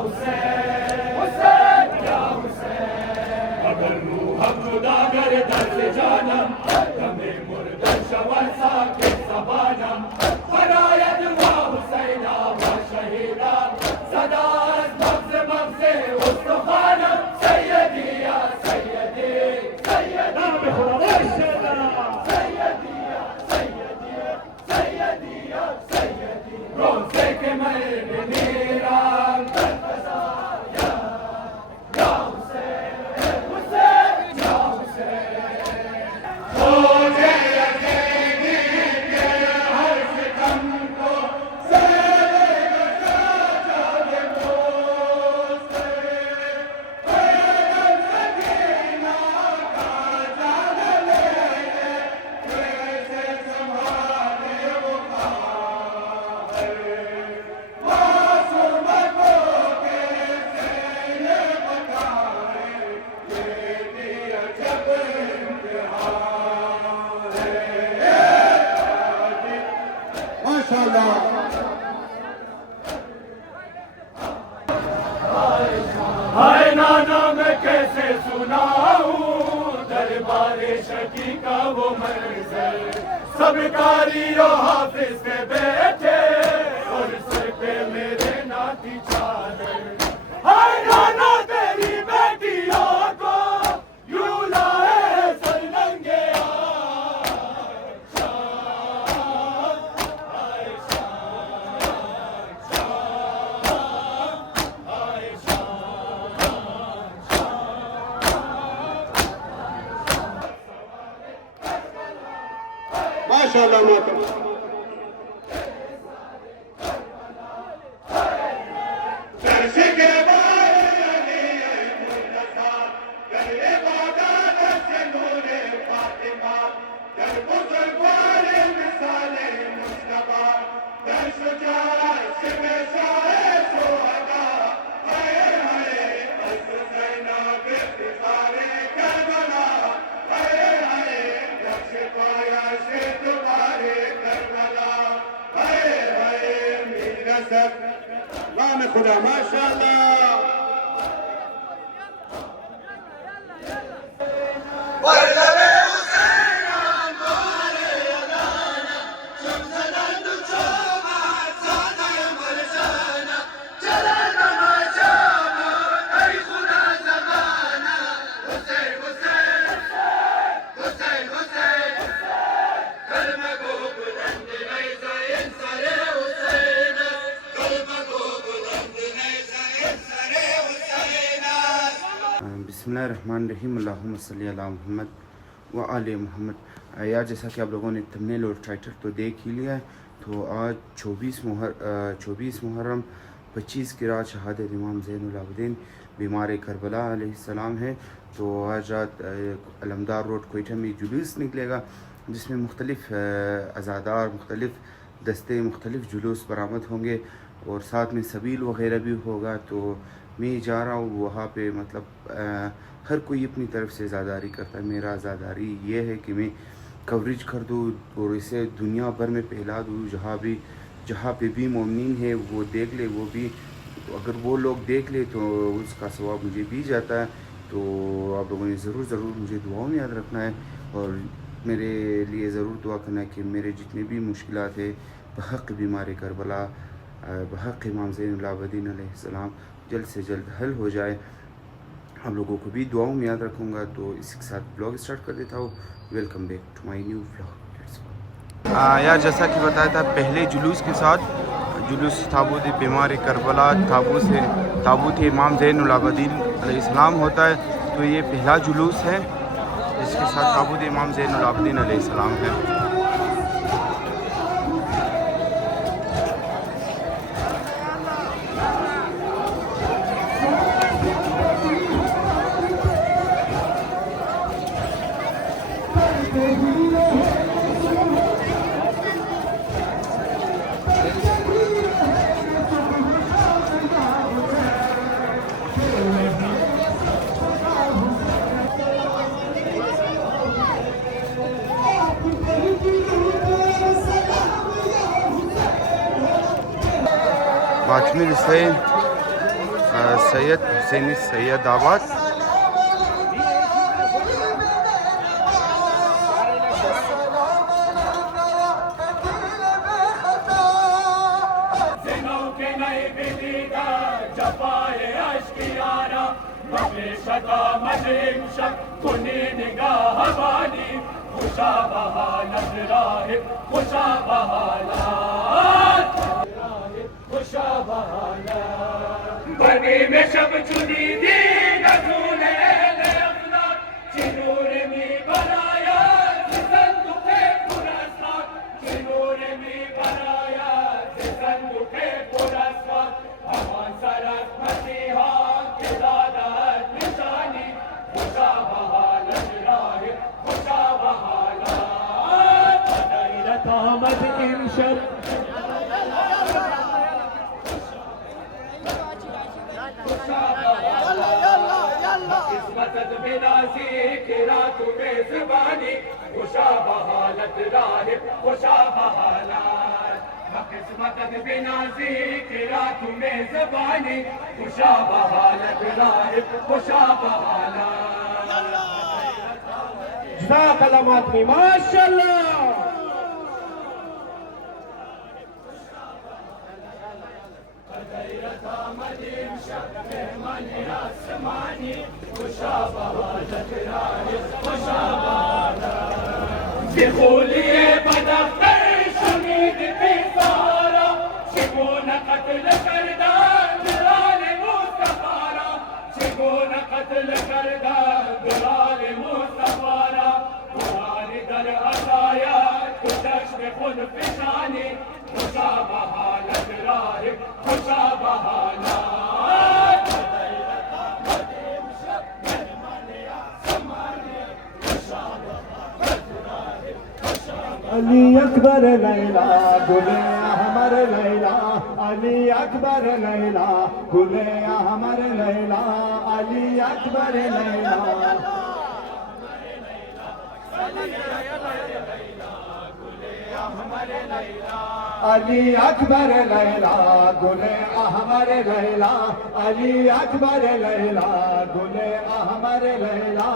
हुसैन हुसैन या हुसैन अगर रूह खुदा कर दर्द जानम तमे मुर्दा शवन साके सबानम फरायत वा हुसैना वा शहीदा सदा नफ्स मफ्से उस्तखानम सैयदी या सैयदी सैयदी खुदा सैयदी या सैयदी सैयदी या सैयदी रोज़े के मर्द मेरा हाय नाना मैं कैसे सुनाऊं दरबारे शकी का वो मंजर सब कारियों हाफिज पे बैठे और सर पे मेरे नाती चादर हाय नाना तेरी बेटियों को यूं लाए सर नंगे माशाअल्लाह माता नाम खुदा माशाअल्लाह बिस्मिल्लाहिर्रहमानिर्रहीम अल्लाहुम्मा सल्ली अला मुहम्मद व आले मुहम्मद। यार जैसा कि आप लोगों ने थंबनेल और टाइटल तो देख ही लिया है, तो आज 24 मुहर्रम 25 की रात शहादत इमाम ज़ैनुल आबिदीन बीमार करबला अलैहिस्सलाम है। तो आज रात अलमदार रोड कोयटा में जुलूस निकलेगा जिसमें मुख्तलिफ़ अज़ादार मुख्तलिफ़ दस्ते मुख्तलिफ़ जुलूस बरामद होंगे और साथ में सबील वग़ैरह भी होगा। तो मैं जा रहा हूँ वहाँ पे, मतलब हर कोई अपनी तरफ से ज़ादारी करता है। मेरा ज़ादारी ये है कि मैं कवरेज कर दूँ और इसे दुनिया भर में फैला दूँ, जहाँ पे भी मोमिन है वो देख ले, वो भी अगर वो लोग देख ले तो उसका सवाब मुझे भी जाता है। तो आप लोगों ने ज़रूर मुझे दुआओं में याद रखना है और मेरे लिए ज़रूर दुआ करना है कि मेरे जितने भी मुश्किलात है बहक़ बीमार करबला बहक़ इमाम ज़ैनुल आबिदीन अलैहिस्सलाम जल्द से जल्द हल हो जाए। हम लोगों को भी दुआओं में याद रखूँगा। तो इसके साथ ब्लॉग स्टार्ट कर देता हूँ। Welcome back to my new blog. यार जैसा कि बताया था, पहले जुलूस के साथ जुलूस ताबूत बीमार करबला ताबूत इमाम ज़ैनुल आबिदीन अलैहिस्सलाम होता है। तो ये पहला जुलूस है जिसके साथ ताबूत इमाम ज़ैनुल आबिदीन अलैहिस्सलाम है। Fatmir Hüseyin Syed Husaini Saidabad. बनी में शब चुनी दी रसूले ने अपना चिनूर में बनाया संदूके पुरस्कार, चिनूर में बनाया संदूके पुरस्कार। हमान सरस्वती हाँ के दादा निशानी खुशा बहालत राहे खुशा बहालत गैरत अहमद इंशर किस्मत बिना ज़िक्रा तुम्हें ज़बानी खुशा बहालत राहे खुशा बहालत। किस्मत बिना ज़िक्रा तुम्हें ज़बानी खुशा बहालत राहे खुशा बहालत। जज़ाकल्लाह मातमी माशाअल्लाह। शिकोलिए बदख्तर शमीद पे सारा शिकोन कत्ल करदा दुलाल मुस्तफारा शिकोन कत्ल करदा दुलाल मुस्तफारा कुरान दर अताया कुदश में खुद पिशानी खुशा बहालत राहे खुशा बहालत। अली अकबर लैला गुले अहमर लैला, अली अकबर लैला गुले अहमर लैला, अली अकबर लैला अली अकबर लैला गुले अहमर लैला, अली अकबर लैला गुले अहमर लैला।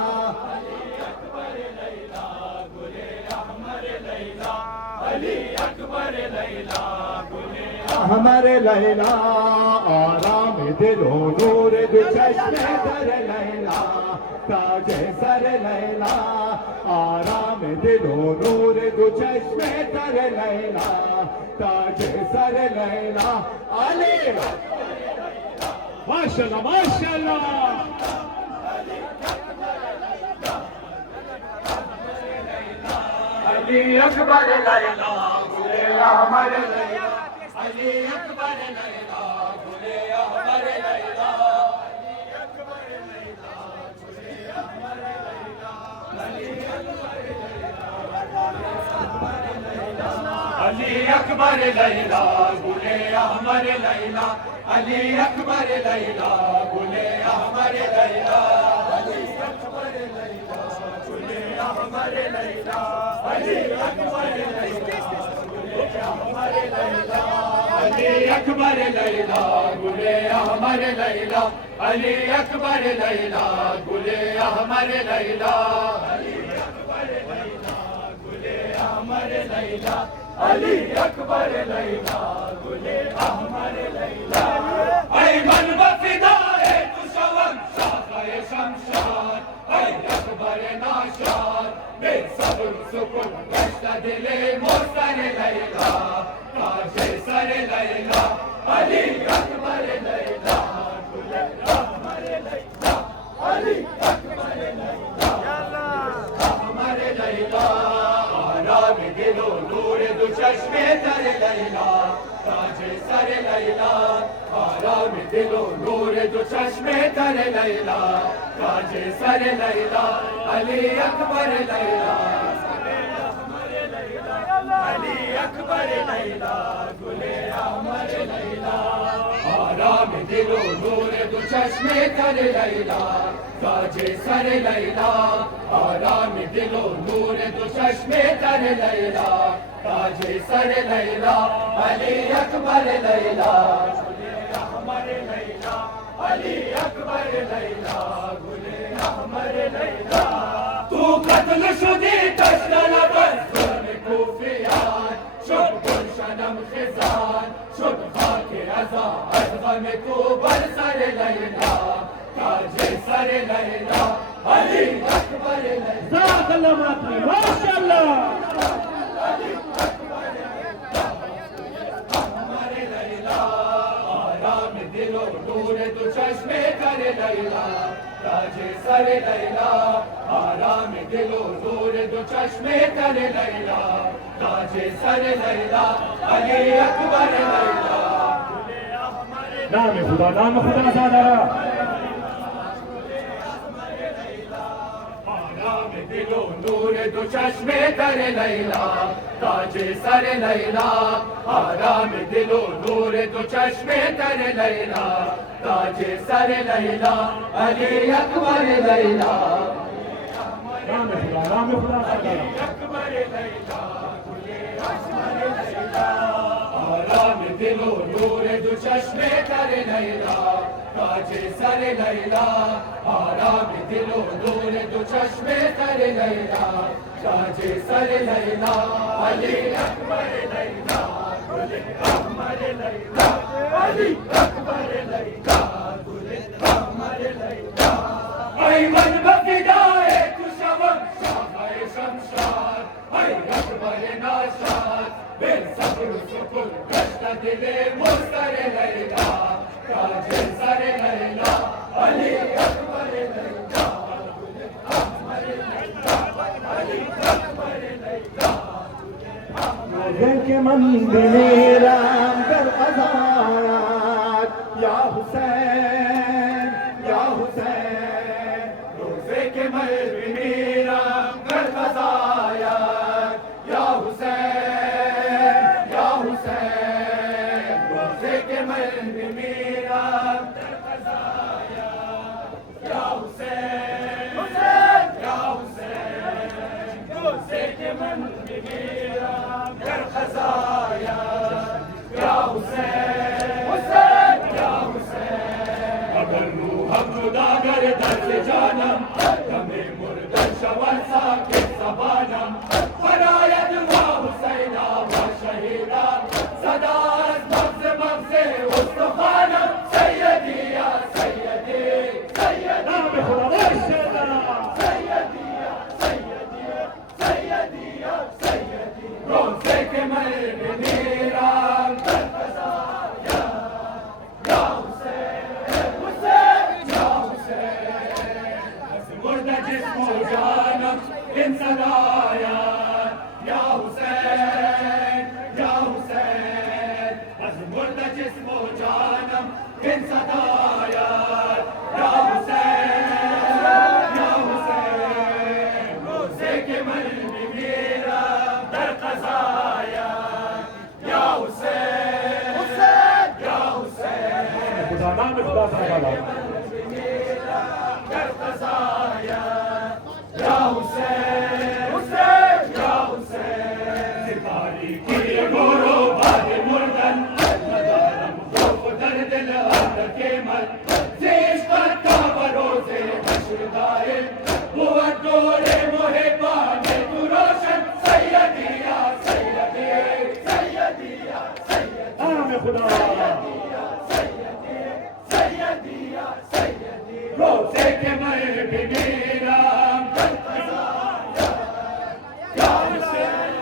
अहमर लैला आराम दिलो नूर दो चश्मे दर लैला, ताजे सर लैला आराम दिलो नूर दो चश्मे दर लैला, ताजे सर लैला। अली माशाअल्लाह माशाअल्लाह। अली अकबर लैला गुले अहमर लैला, अली अकबर लैला गुले अहमर लैला, अली अकबर लैला गुले अहमर लैला, अली अकबर लैला गुले अहमर लैला, अली अकबर लैला गुले अहमर लैला, अली अकबर लैला गुले अहमर लैला, अली अकबर लैला गुले अहमर लैला, अली अकबर लैला गुले अहमर लैला, अली अकबर लैला गुले अहमर लैला, अली अकबर लैला गुले अहमर लैला। ऐ मन बफिदा है तू शवम शाखे शमशाद, ऐ अकबर नाशाद बेसब्र सुकुन गश्त दिले मोसर लैला, ताजे सर लैला, अली अकबर लैला गुले अहमर लैला, अली अकबर लैला अहमर लैला। आराम दिलो नूर दो चश्मे तर लैला, ताजे सर लैला, आराम दिलो नूर दो चश्मे तर लैला, ताजे सर लैला, अली अकबर लैला अली अकबर लैला गुले अहमर लैला। आराम दिलो नूर दो चश्मे तर लैला, ताजे सर लैला, आराम दिलो नूर दो चश्मे तर लैला, ताजे सर लैला, अली अकबर लैला गुले अहमर लैला, लैला गुले अहमर लैला तू कत्ल शुदी तशनल बज़्ज़ुल कुफियान शुब गुलशनम खिज़ान शुब खाके रज़ा अज़ग़म तू बरसर लैला ताजे सर लैला अली अकबर लैला ज़ाक़ल्लाह मातमी माशाअल्लाह दिलो नूर दो चश्मे कर लैला ताजे सर लैला आराम दिलो नूर दो चश्मे कर लैला ताजे सर लैला अली अकबर लैला नाम खुदा ज़ादा आराम दिलो नूर दो चश्मे कर लैला ताजे सर लैला आराम दिलो नूर दो चश्मे कर लैला ताजे सर लैला अली अकबर लैला नाम खुदा अकबर लैला गुले अहमर लैला आराम दिलो नूर दो चश्मे कर लैला ताजे सर लैला आराम दिलो नूर दो चश्मे कर लैला ताजे सर लैला अली अकबर लैला गुले अहमर लैला अली अकबर लैला गुले अहमर लैला ऐमन बफिदाए कुशवम शाहे शमशाद ऐ अकबर नाशाद बिन सब्र सुकुल कष्ट दिले मुस्तर लैला ताजे सर लैला अली अकबर लैला गुले अहमर लैला अली अकबर लैला के मंदिर कर अज़ायात या हुसैन रोज़े के मरहमीरा कर क़ज़ायात या हुसैन रोज़े के मरहमीरा कर क़ज़ायात या हुसैन रोज़े के मरहमीरा कर क़ज़ायात या हुसैन अगर रूह खुदागर दर्द जानम तमे मुर्दर शवल साकिब ज़बानम फरायद वा हुसैना वा शहीदा सदा मग़ज़ उस्तख़ानम सैयदी या सैयदी नाम खुदा माशाअल्लाह सैयदी या सैयदी रोज़े के मरहमीरा कर क़ज़ायात या मुर्दा जिस्मो जानम इन सदायात या हुसैन अज़ मुर्दा जिस्मो जानम इन सदायात या हुसैन रोज़े के मरहमीरा कर क़ज़ायात या हुसैन खुदा नाम खुदा ज़ादा कर क़ज़ायात या हुसैन सितारी की गोरो बाद मुर्दन मदारम खौफ दर्द लहर के मल जेश पर का बरोज़े हश्र दाइम हुआ तोरे मोहे पाने तू रोशन सैयदी या सैयदी नाम खुदा रोज़े के मरहमीरा कर क़ज़ायात या हुसैन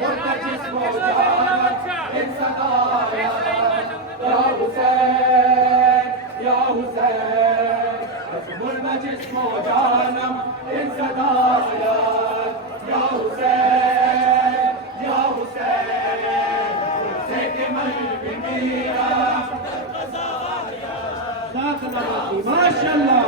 मुर्दा जिस्मो जानम इन सदायात या हुसैन मुर्दा जिस्मो जानम इन सदायात या हुसैन रोज़े के मरहमीरा माशाअल्लाह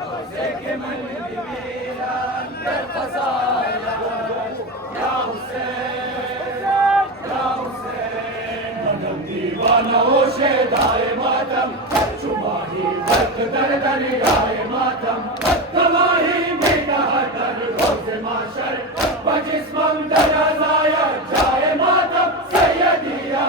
रोज़े के मरहमीरा कर क़ज़ायात या हुसैन मदम दीवाना ओ शेदाए मातम शुमाही वक्त दर दरियाए मातम तबाही बेटा दर रोज़े माशर बजिस्मम दर अज़ाया जाए मातम सैयदी या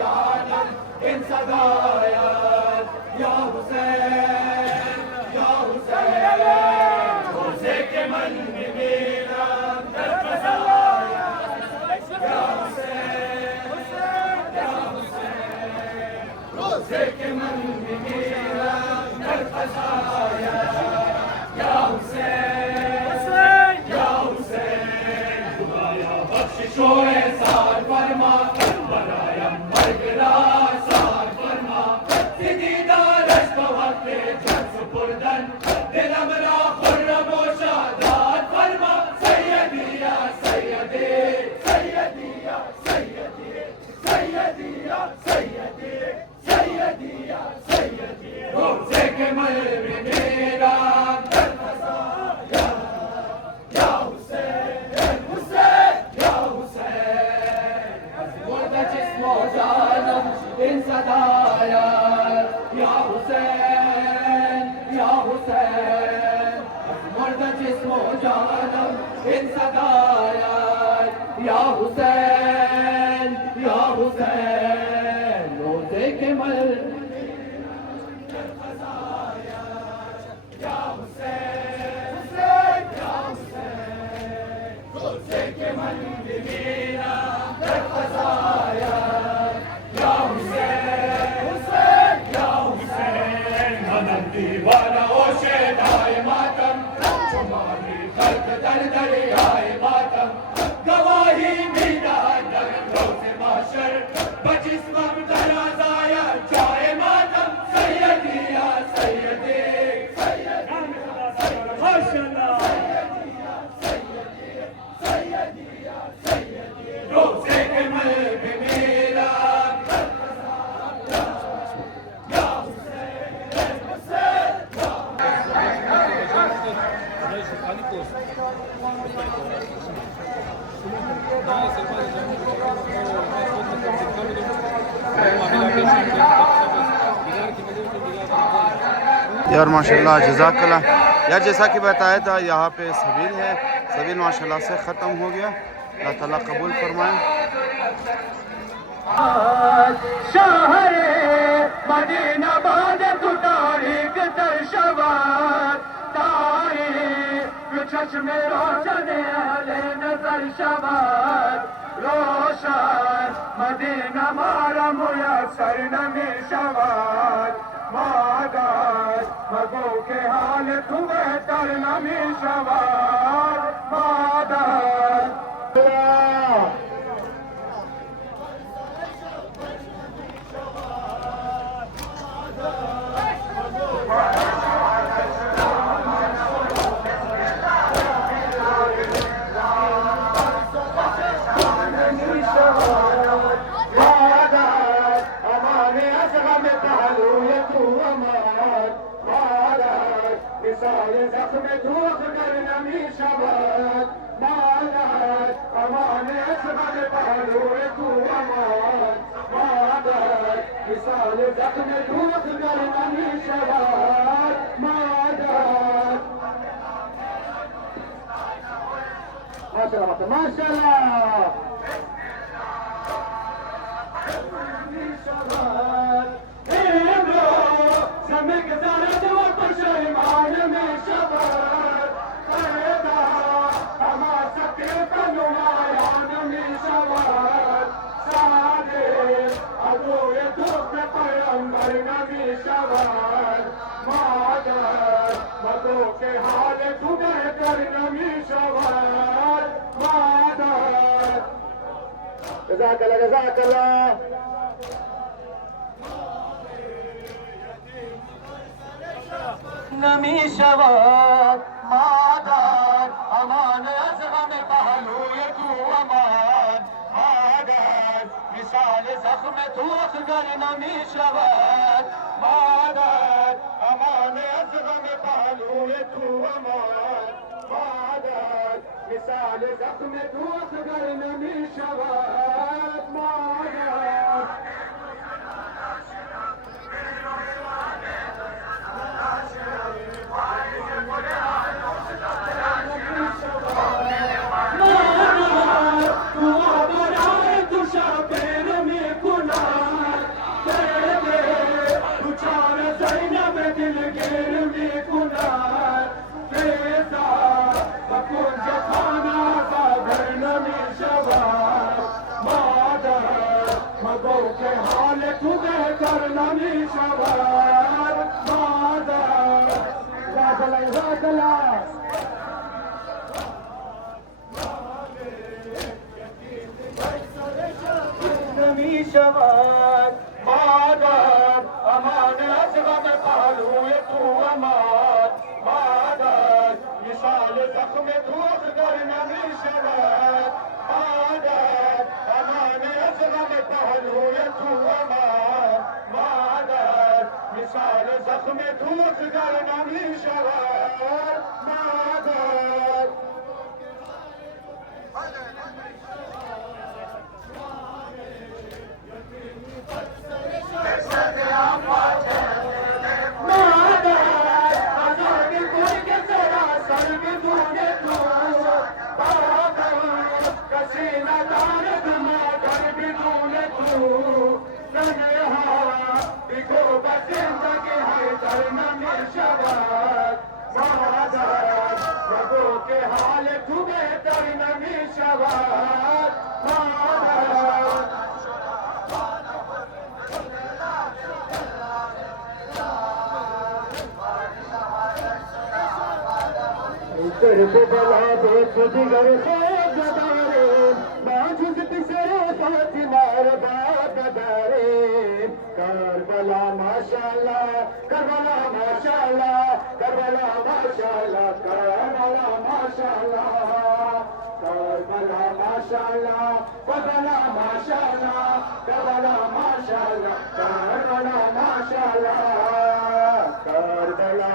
जानम इन सदायत या हुसैन या हुसैन रोज़े के मन में मेरा दर फसाया या हुसैन या हुसैन रोज़े के मन में मेरा दर फसाया या हुसैन या हुसैन खुदाया बख्शिशो एहसान फरमा बनाया मरगरा सार फरमा दीदार अश्क वक्त जब सुपुर्दन दिल हमरा खुर्रम व शादात फरमा सैयदी या सैयदी सैयदी या सैयदी सैयदी या सैयदी सैयदी या सैयदी रोज़े के मल में मेरा दर फसाया या हुसैन हुसैन या हुसैन मुर्दा जिस्मो जानम इन सदाया या हुसैन या हुसैन मुर्दा जिस्मो जानम इन सदाया या हुसैन रोज़े के मल या हुसैन हुसैन या हुसैन रोज़े के मन में मेरा दर फसाया या हुसैन हुसैन या हुसैन मनम दीवाना ओ शेदाए मातम तुम्हारी दर्द दर दरियाए मातम गवाही मीना दर रोज़े माशर बजिस्मम दराज़ाया जाए मातम सैयदी या सैयदी रोज़े के मल में मेरा या हुसैन हुसैन यार माशाल्लाह जज़ाकल्लाह। यार जैसा कि बताया था यहाँ पे सबील है, सबील माशाल्लाह से ख़त्म हो गया। अल्लाह ताला कबूल फरमाए। शहरे मदीना बाद तारीख दर्शवार तारीख चश्मे रोशन अले नजर शवार रोशन मदीना मारा मुयसर नमी शवार मादार मगो के हाल तुम्हें तर नमी शवार मादार जख्म धूख कर नमी शबाद मादर अमाने असगद पहलू तू अमान मादर मिसाल जख्म धूख कर नमी शबाद मादर माशाल्लाह माशाल्लाह समय के सारे जवा पर शर्मान में शबाद पैदा हमार सके पनुमायान में शबाद सादे अदोए धूप पैगंबर नबी शबाद मादर मदो के हाल तुम्हें कर नबी शबाद मादर जज़ाकल्लाह जज़ाकल्लाह नमी शवाद मादर अमान अज़गम पहलू तू अमान मादर मिसाल जख्म तू अखगर नमी शवाद मादर अमान अज़गम पहलू तू अमान मादर मिसाल जख्म तू अखगर नमी शवाद मादर तू बराए तुषा पैर में गुनाह نمی شود مادر زاکلا نمی شود مادر امان از غم پهلوی تو امان مادر مثال زخم دوخ در نمی شود مادر امان از غم پهلوی تو امان مادر مثال زخم دوخ در نمی شود مادر حال تو بهتر نمی شود طرف بلا دیکھ دیگر خود دارے باجوز پسر فاطمہ رباب دارے کربلا ماشاءاللہ کربلا ماشاءاللہ کربلا ماشاءاللہ کربلا ماشاءاللہ کربلا ماشاءاللہ کربلا ماشاءاللہ کربلا ماشاءاللہ کربلا ماشاءاللہ کربلا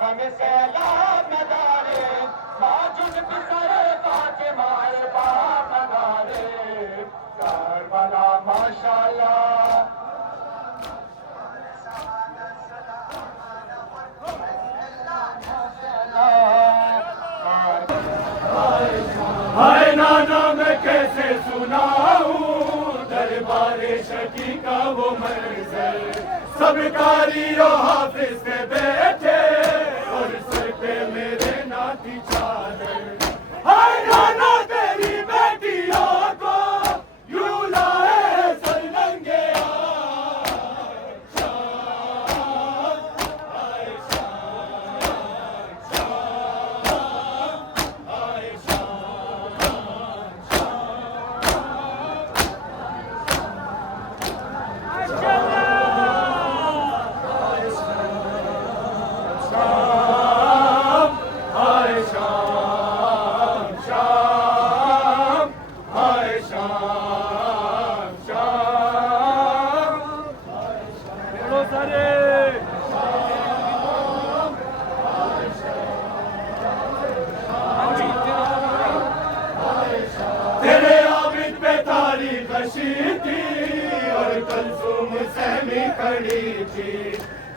ہمیں سیلاب ندارے ماجد پسر فاطمہ باپ ندارے کربلا ماشاءاللہ हाय नाना मैं कैसे सुनाऊं दरबार शकी का वो मंजर सब कारियों हाफिज से बैठे और सर पे मेरे नाती चादर हाय नाना तेरी बेटियों को यूं लाए सर नंगे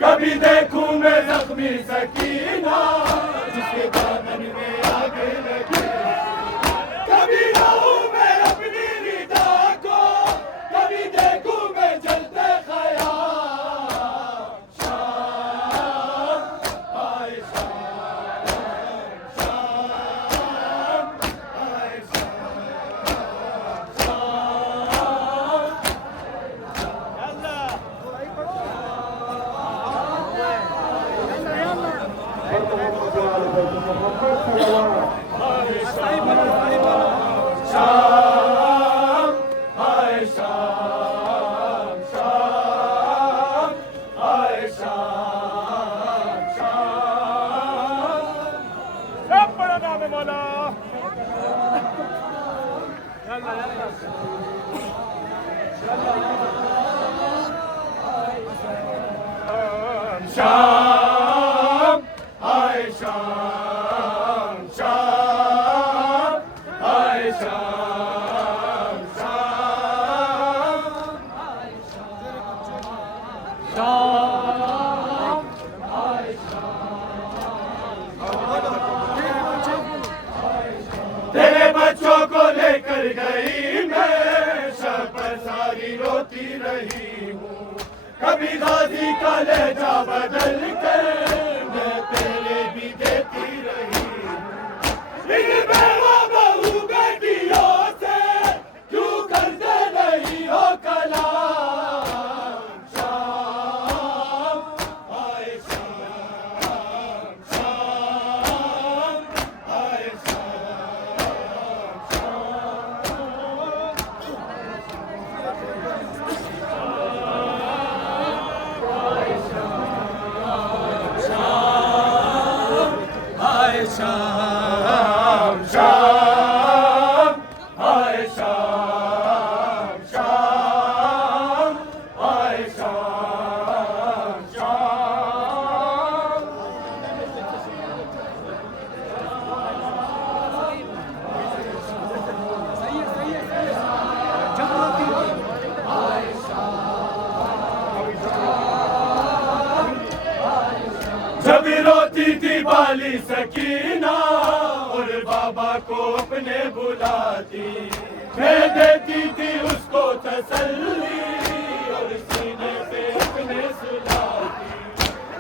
कभी देखूं मैं जख्मी सकीना जिसके दामन में आग लगे कभी रहूं मैं अपनी निदा को कभी देखूं मैं जलते ख्याल शाम आए शाम आए शाम आए शाम शाम आए शाम शाम शाम मर गई मैं शपथ सारी रोती रही हूँ कभी गाजी का लहजा बदल कर मैं तेरे भी देती रही हूँ इन बेवा बहू बेटियों से क्यों करते नहीं हो कलाम शाम आए शाम शाम आए शाम शाम आए शाम शाम आए शाम शाम जब रोती थी बाली सकीना और बाबा को अपने बुलाती मैं देती थी उसको तसल्ली और सीने पे अपने सुलाती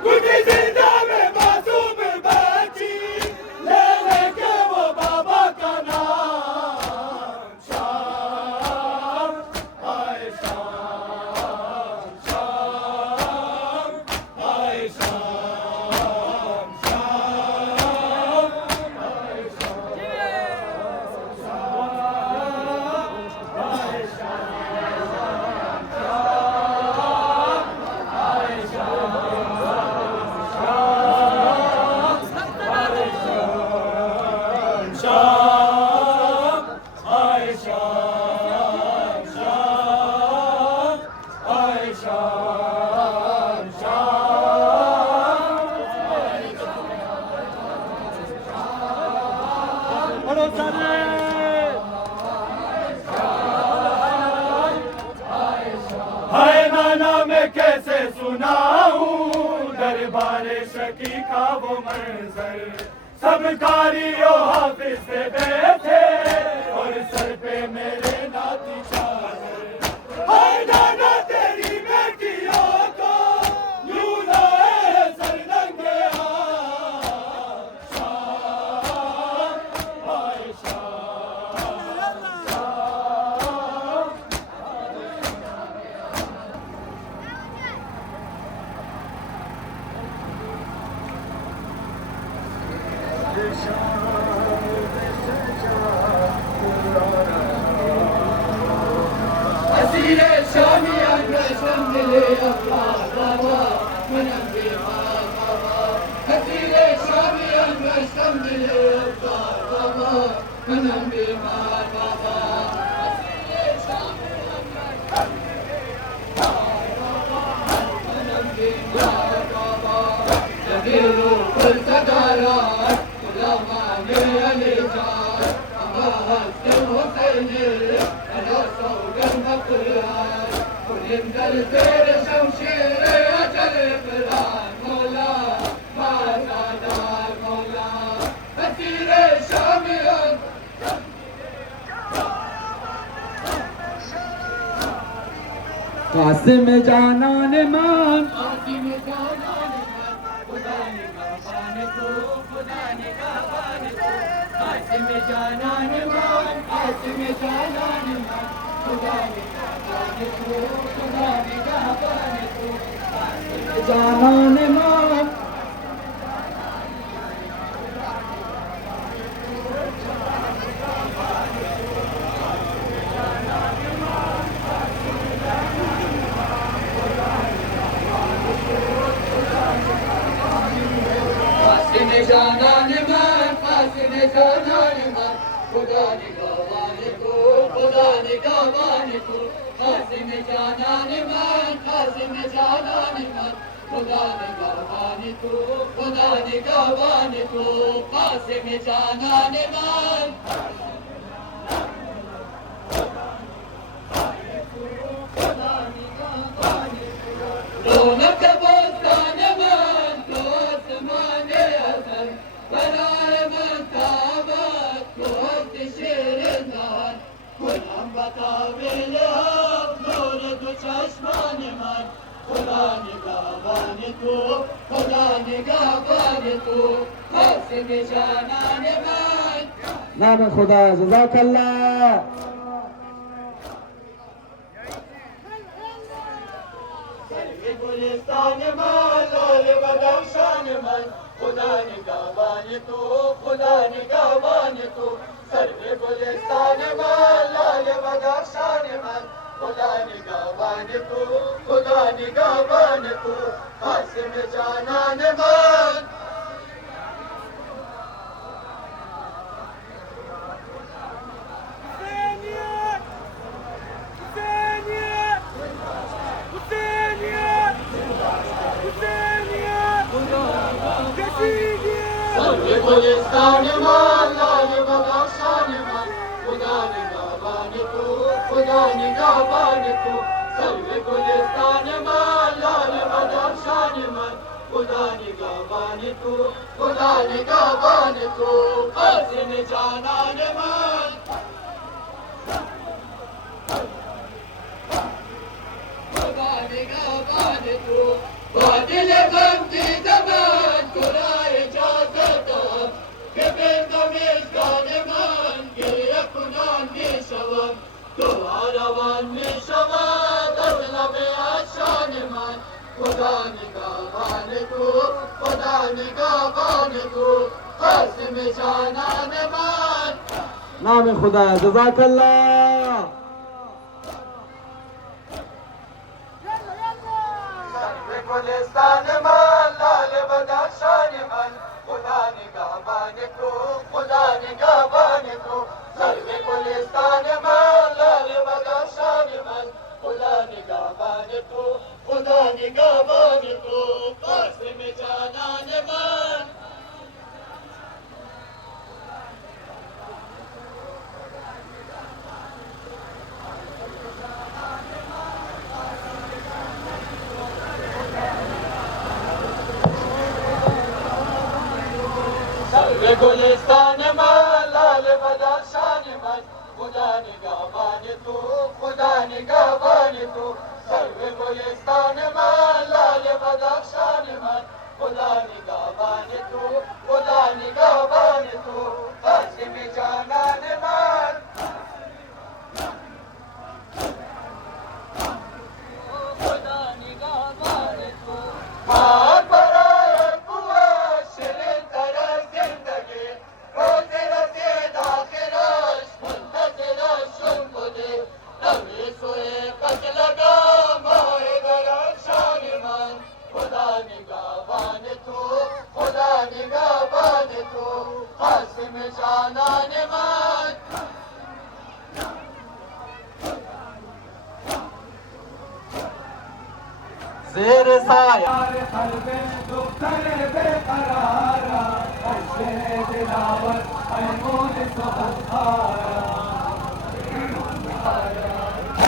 कुछ जिंदा में मासूम बची ले लेके वो बाबा का नाम शाम आए शाम शाम आए शाम शाम आए शाम आए शाम शाम आए शाम शाम बड़ो सारे हाय नाना मैं कैसे सुनाऊं दरबारे शकी का वो मंजर सब कारियों हाफिज से बैठे और सर पे मेरे नाती चादर हाय नाना तेरी बेटियों को यूं लाए सर नंगे हाथ शाम आए शाम शाम हसीरे शामिया कसम मिले अल्लाह बाबा मनम बीमार बाबा हसीरे शामिया कसम मिले अल्लाह बाबा मनम बीमार बाबा हसीरे शामिया कसम मिले मनम बीमार बाबा जगीरो कुल सदारा उलमा ने अली जान अब्बास के हुसैन कुलिंदर तेरे शमशीर अजल इकरार मौला मातादार मौला हसीरे शामियन कासिम जाना ने मान कासिम जाना ने मान खुदा ने कहाने को खुदा ने कहाने को कासिम जाना ने मान कासिम जाना ने मान खुदा ने कहाने को खुदा ने कहाने को कासिम जाना ने मान जाना ने मान कासिम जाना ने मान खुदा ने कहाने को खुदा ने कहाने को कासिम जाना ने मान कासिम जाना ने मान खुदा ने कहाने को खुदा ने कहाने को कासिम जाना ने मान रौनक बोस्तान मान दोस्त माने बनाए मकाबत दोस्त शेर नान قابل حق نور دو چشمان من خدا نگهبان تو خدا نگهبان تو قاسم جانان من نام خدا جزاک الله گلستان من لال بدخشان من خدا نگهبان تو خدا نگهبان تو سرو گلستان من لال بدخشان من خدا نگهبان تو خدا نگهبان تو قاسم جانان من گلستان من لال بدخشان من خدا نگهبان تو خدا نگهبان تو سرو گلستان من لال بدخشان من خدا نگهبان تو خدا نگهبان تو قاسم جانان من خدا نگهبان تو با دل غم دیده من گناه اجازه داد که بندم اشکان من گریه کنان می شود دعا روان می شود از لب اشان من خدا نگهبان تو خدا نگهبان تو قاسم جانان من نام خدا جزاک الله گلستان من لال بدخشان من خدا نگهبان تو خدا نگهبان تو سرو گلستان من لال بدخشان من خدا نگهبان تو خدا نگهبان تو قاسم جانان من گلستان من لال بدخشان من خدا نگهبان تو خدا نگهبان تو سرو گلستان من لال بدخشان من خدا نگهبان تو خدا نگهبان تو قاسم جانان من خدا نگهبان تو جانان من زیر سایه قلب دختر بیقرارا عشق دلاور ایمون سبحارا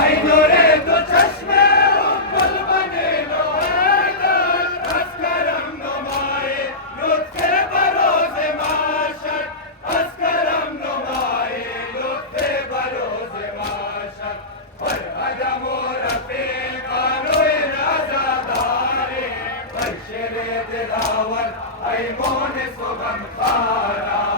ای نور دو چشمه گل بنی نویدن از کرم نمای لطف بروز ماشد از کرم نمای لطف بروز ماشد بر عدم و رفیقان و رازداری بر شر دلاور ایمون سبم خارا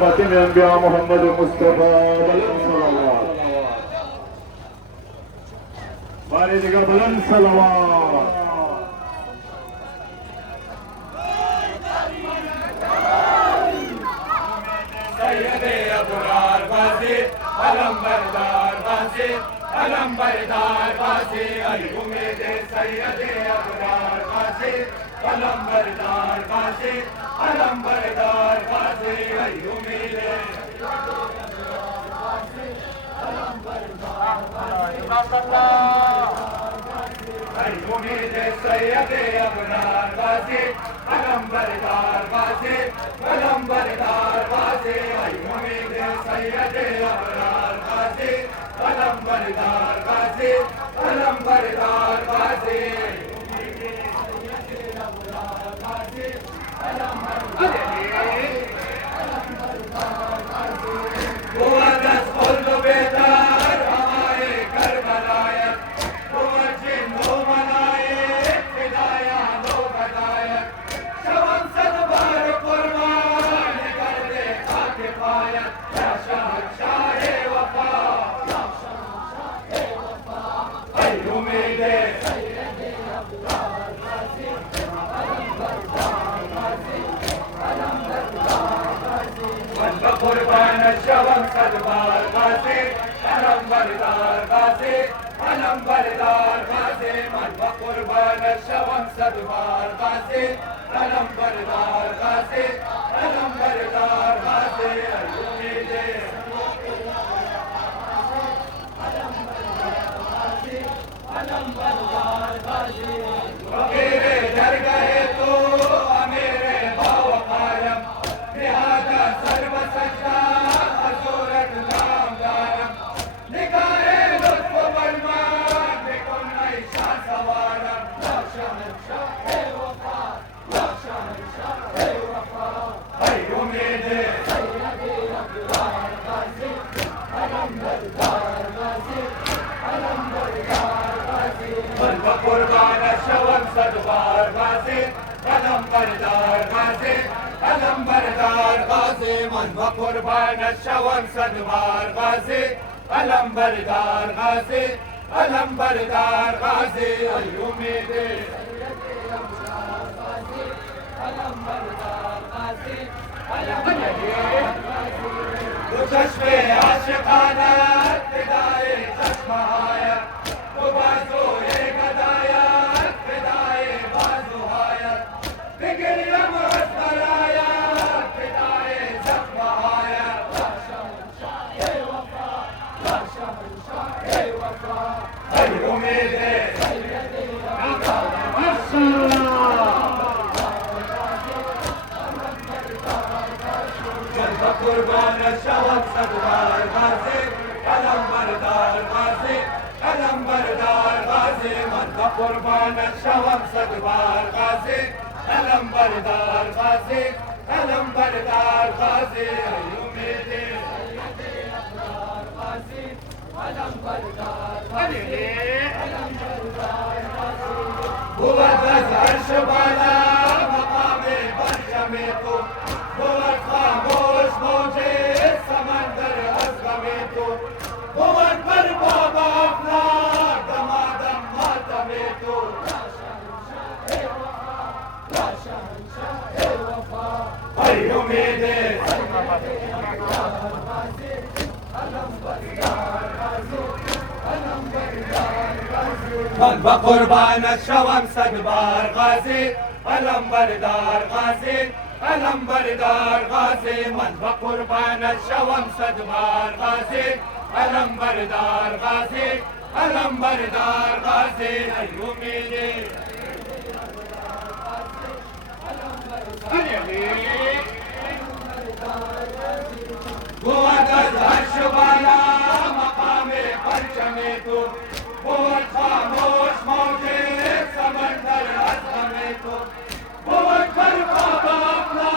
خاتم انبیاء محمد مصطفی بلند صلوات باری دیگه بلند صلوات سید ابرار بازی علم بردار بازی علم بردار بازی ای امید سید ابرار بازی علم بردار بازی علم بردار بازی ای امید ای امید سید ابرار بازی علم بردار بازی علم بردار بازی ای امید سید ابرار بازی علم بردار بازی علم بردار بازی या शहंशाह वफा ऐ उम्मीद कुर्बान शवम सदबार गाज़ी अलम बरदार गाज़ी अलम बरदार गाज़ी मन कुर्बान शवम सदबार गाज़ी अलम बरदार गाज़ी अलम बरदार गाज़ी उम्मीदे अलम बरदार गाज़ी मेरे डर गए तो मेरे भाव कायम निहाजा सर्व सच्चा हजूरत नाम दारम निगाहे लुत्फ बरमान बिकुन ऐशा सवारम या शहंशाह वफा या शहंशाह वफा ऐ उम्मीद सैयदी अब्दुल्लाह गाज़ी अलम बरदार गाज़ी अलम बरदार गाज़ी मन कुर्बान शवम सदबार गाज़ी अलम बरदार गाज़ी अलम बरदार गाज़ी मन कुर्बान शवम सदबार गाज़ी अलम बरदार गाज़ी अलम बरदार गाज़ी ऐ उम्मीद अलम बरदार गाज़ी अलम बरदार गाज़ी चश्मे आशिकाना फिदाए चश्मा आया वो बाजो गदाया फिदाए बाजो आया बिगड़िया मुस्तराया फिदाए जख्म आया या शहंशाह वफा या शहंशाह वफा ऐ उम्मीद सैयदी कुर्बान शवम सदबार गाज़ी अलम बरदार गाज़ी अलम बरदार गाज़ी मन कुर्बान शवम सदबार गाज़ी अलम बरदार गाज़ी अलम बरदार गाज़ी ऐ उम्मीद गाज़ी अलम बरदार गाज़ी अलम बरदार गाज़ी हुआ अर्श वाला मकामे परचमे तो हुआ खामोश मौजे समंदर अज़मे तो हुआ पर बाबा अपना दमादम मातमे तो या शहंशाह वफा या शहंशाह वफा ऐ उम्मीद अलम बरदार गाज़ी अलम बरदार गाज़ी मन कुर्बान शवम सदबार गाज़ी अलम बरदार गाज़ी अलम बरदार गाज़ी मन कुर्बान शवम सदबार गाज़ी अलम बरदार गाज़ी अलम बरदार गाज़ी ऐ उम्मीद हुआ अर्श वाला मकामे परचमे तो हुआ खामोश मौजे समंदर अज़मे तो हुआ पर बाबा अपना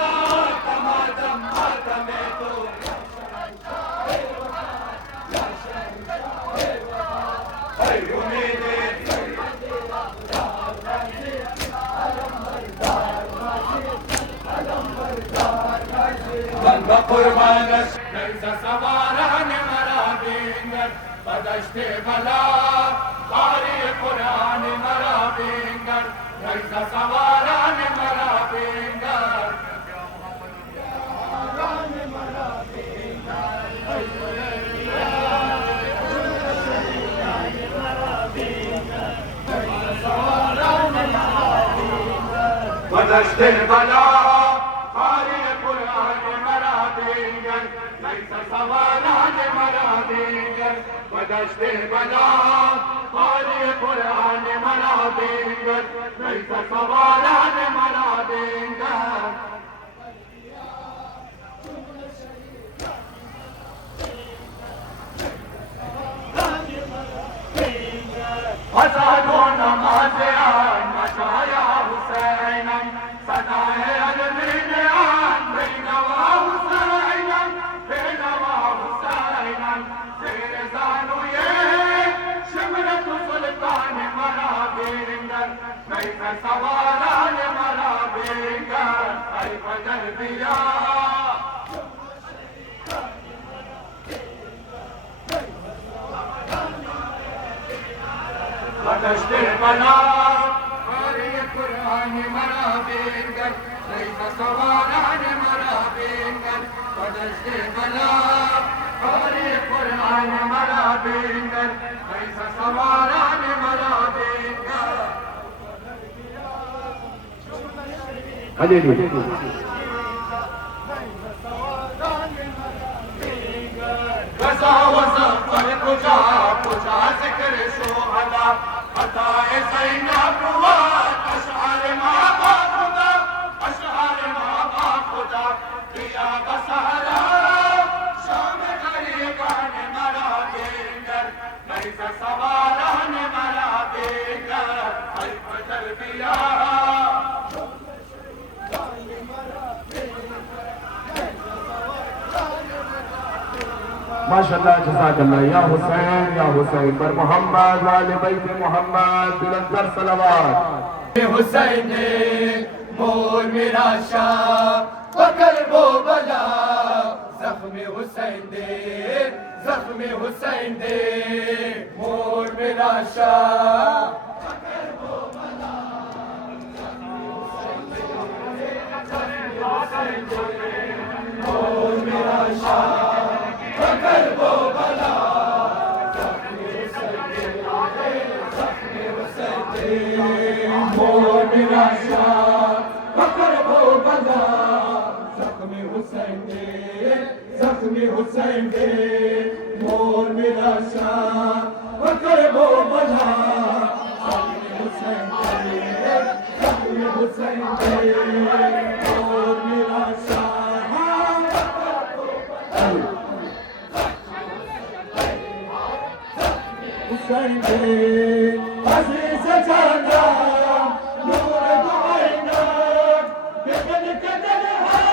दमादम मातमे तो या शहंशाह वफा ऐ उम्मीद अलम बरदार गाज़ी अलम बरदार गाज़ी मन कुर्बान नैज़ सवारान मरा बिंगर बदश्ते बला बारी कुरान मरा बिंगर नैज़ सवारान मरा बिंगर बदश्ते बला बारी कुरान मरा बिंगर नैज़ सवारान मरा बिंगर बदश्ते बला बारी कुरान मरा बिंगर नैज़ सवारान मरा बिंगर हज़ारों नमाज़े आन मचाया हुसैनम सदाए अलमीन आन बेनवा हुसैनम बेनवा हुसैनम तेरे ज़ानू ये शिमरत सुल्तान मरा बिंगर नैज़ सवारान मरा बिंगर ऐ फजर दिया दश्ते बला अरे कुरान मरा बेंगर नहीं सवारान मरा बेंगर दश्ते बला अरे कुरान मरा बेंगर नहीं सवारान मरा बेंगर गजा वजा पर कुजा कुजा जिक्र शोहदा अताए सैना बुआ अशआर माँ बा खुदा अशआर माँ बा खुदा दिया बसहरा शाम करे गान मरा देंगर नहीं सवारान मरा देंगर हर बदल दिया माशाअल्लाह जज़ाकल्लाह या हुसैन पर मोहम्मद वाले बैत मोहम्मद बुलंदर सलावत हुसैन मोर मेरा शाह पकड़ वो बला जख्म हुसैन दे मोर मेरा शाह पकड़ वो बला मोर मेरा शाह पकड़ वो बला मोर मेरा शाह पकड़ वो बला जख्म हुसैन दे मोर मेरा शाह पकड़ वो बला जख्म हुसैन दे मोर मेरा शाह हुसैन दे अज़ीज़ जाना नूर दुआइना बेगन के दरहा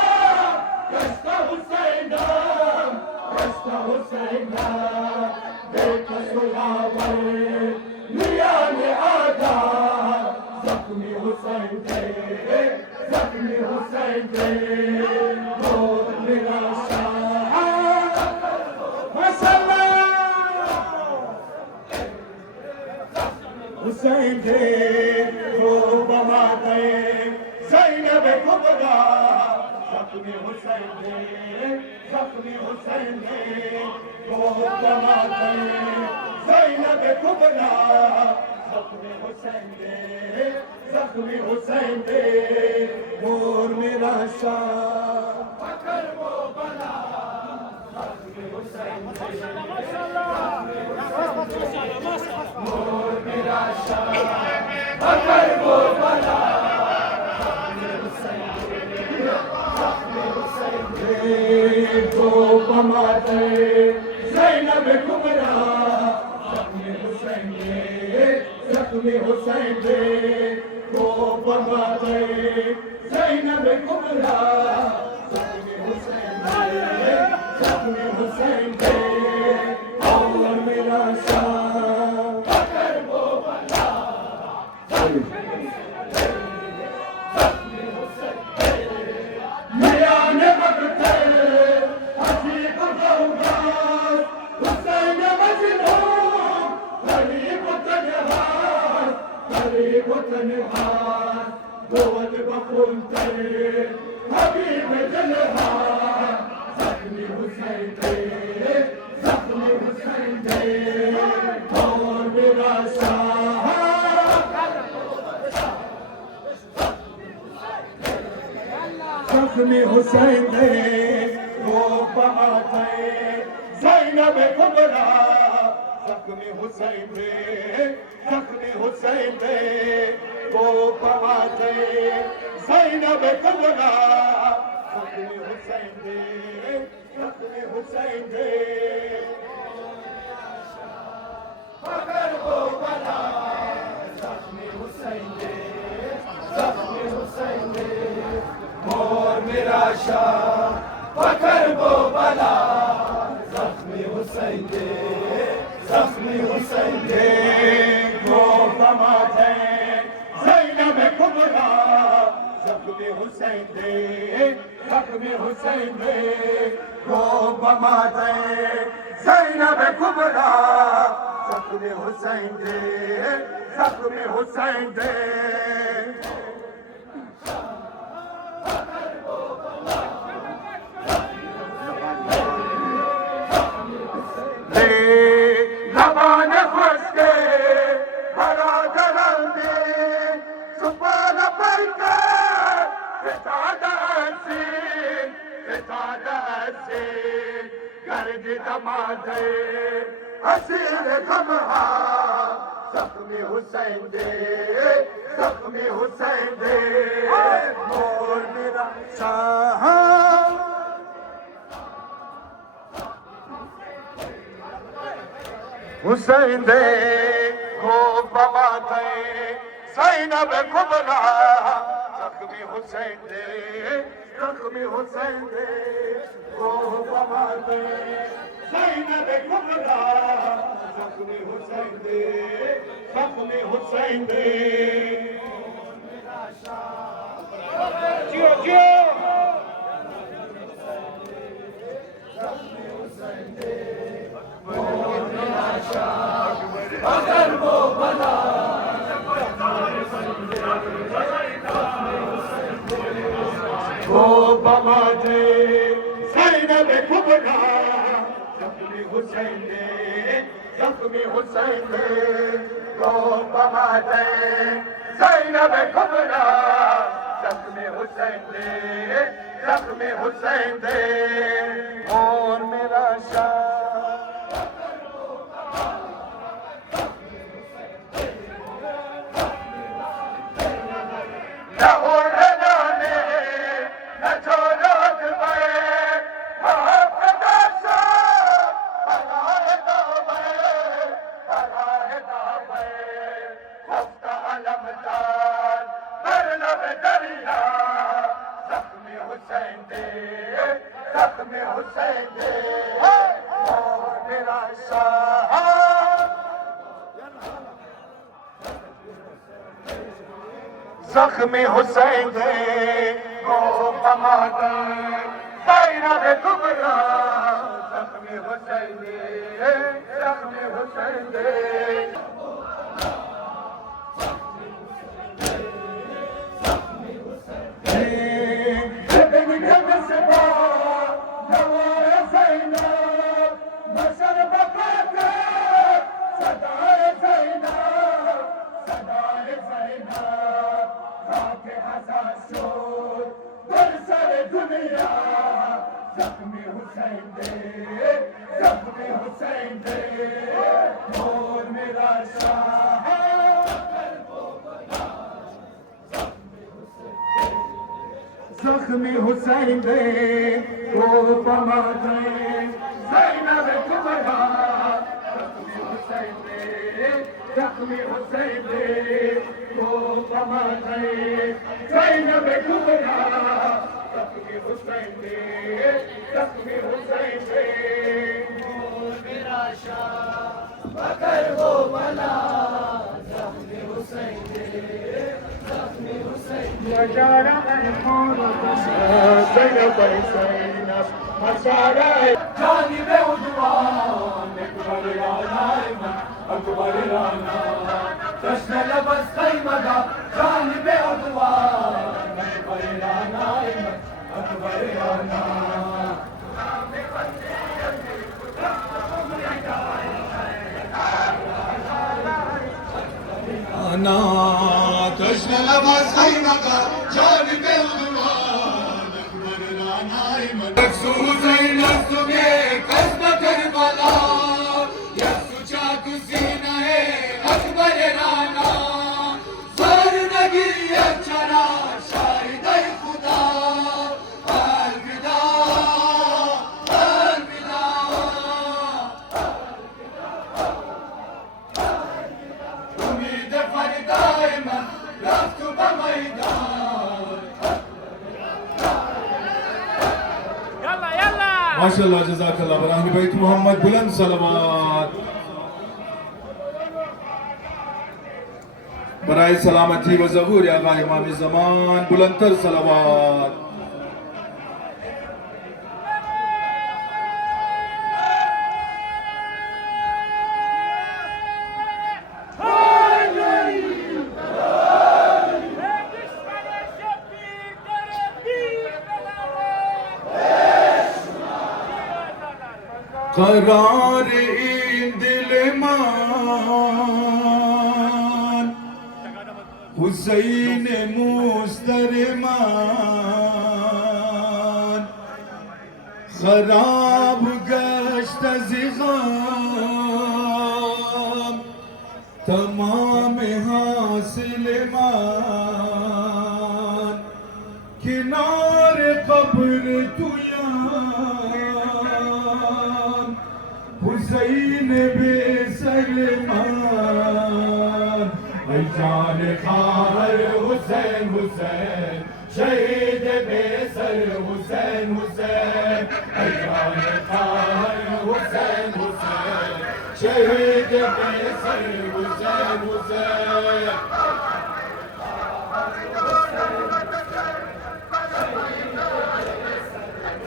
कस्ता हुसैना बेटा सुलावर मिया ने आधा जख्मी हुसैन दे मोर मेरा शाह हुसैन दे वो बमा गए ज़ैनब कुबरा जख्मी हुसैन दे वो बमा गए ज़ैनब कुबरा जख्मी हुसैन दे मोर मेरा शाह पकड़ वो बला जख्मी हुसैन मोर मेरा शाह पकड़ वो बला दो बमा दे ज़ैनब कुबरा जख्मी हुसैन दे दो बमा दे ज़ैनब कुबरा जख्मी हुसैन दे और मेरा शाह पकड़ वो बला मिया ने बख्तर हसीब गौगार हुसैन मजनून गरीब तन्हार गोवद बकुंतर हबीब जलहार जख्मी हुसैन दे और मेरा शाह जख्मी हुसैन दे वो बात ज़ैनब कुबरा जख्मी हुसैन दे वो बात ज़ैनब कुबरा जख्मी हुसैन दे पकड़ वो बला जख्मी हुसैन दे मोर मेरा शाह पकड़ वो बला जख्मी हुसैन दे वो बमा दे ज़ैनब कुबरा जख्मी हुसैन दे वो बमा दे ज़ैनब कुबरा जख्मी हुसैन दे जख्मी हुसैन दे जबान खुशके भरा जलंदी सुपाल पर के से गर्ज दमादे हसीर गमहा जख्मी हुसैन दे जख्मी हुसैन दे मोर मेरा शाह हुसैन दे हो बमाते ज़ैनब कुबरा जख्मी हुसैन दे जख्मी हुसैन दे हो बमाते ज़ैनब कुबरा जख्मी हुसैन दे जख्मी हुसैन दे जियो जियो अगर वो बना वो बमा दे ज़ैनब कुबरा जख्मी हुसैन दे जख्मी हुसैन दे वो बमा दे ज़ैनब कुबरा जख्मी हुसैन दे जख्मी हुसैन दे और मेरा शाह जख्मी हुसैन दे को बमादे ज़ैनब कुबरा जख्मी हुसैन दे जख्मी हुसैन दे जख्मी हुसैन दे जख्मी हुसैन दे मोर मेरा शाह जख्मी हुसैन दे को बमा दे ज़ैनब कुबरा जख्मी हुसैन दे जख्मी हुसैन दे को बमा दे ज़ैनब कुबरा जख्मी हुसैन दे जख्मी हुसैन दे मोर मेरा शाह अगर वो बना जख्मी हुसैन दे जख्मी हुसैन दे मजारा ज़ैनब ज़ैनब मजारा जानिब उद्वान अकबर राना अकबर राना जश्न लबस क़ैमदा जानिब उद्वान अकबर राना अकबर राना आना जश्न लबस क़ैमदा जानिब उद्वान अकबर राना मकसूद तुम्हें कस्म करबला यसु चाकू सीना है अकबर राना सर नगी अचरा शाहिद खुदा अलविदा अलविदा उम्मीद फरदाए मैं रफ्त बमैदान माशाअल्लाह जज़ाकल्लाह बराहनी बैत मोहम्मद बुलंद सलावत बराए सलामती व ज़हूर आगा इमाम ज़मान बुलंदतर सलावत قرار این دل من حسین مستر من خراب گشت از غم تمام حاصل من کنار قبر تویم حسین بے سلمان ای جان خواهر حسین حسین شهید بے سر حسین حسین ای جان خواهر حسین حسین شهید بے سر حسین حسین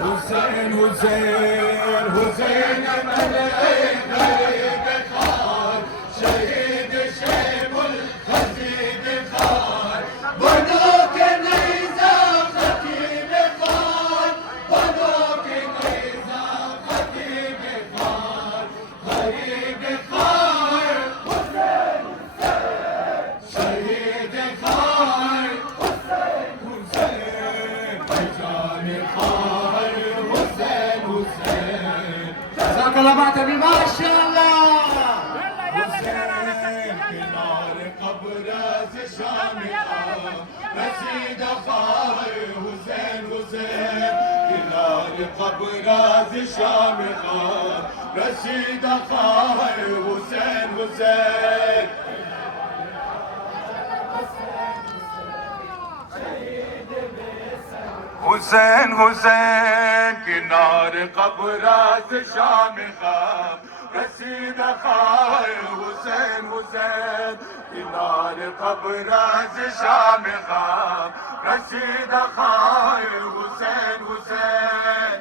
حسین حسین حسین ملک غریب خار شهید شیب الخزید خار بنو کے نیزہ خطیب خار بنو کے نیزہ خطیب خار غریب خار حسین شهید خار حسین حسین جان خار جزاك الله معتمي ما شاء الله حسين کنار قبر از شام رسید خواهر حسین حسین کنار قبر از شام رسید خواهر حسین حسین حسین حسین کنار قبر از شام خام رسید خواهر حسین حسین کنار قبر از شام خام رسید خواهر حسین حسین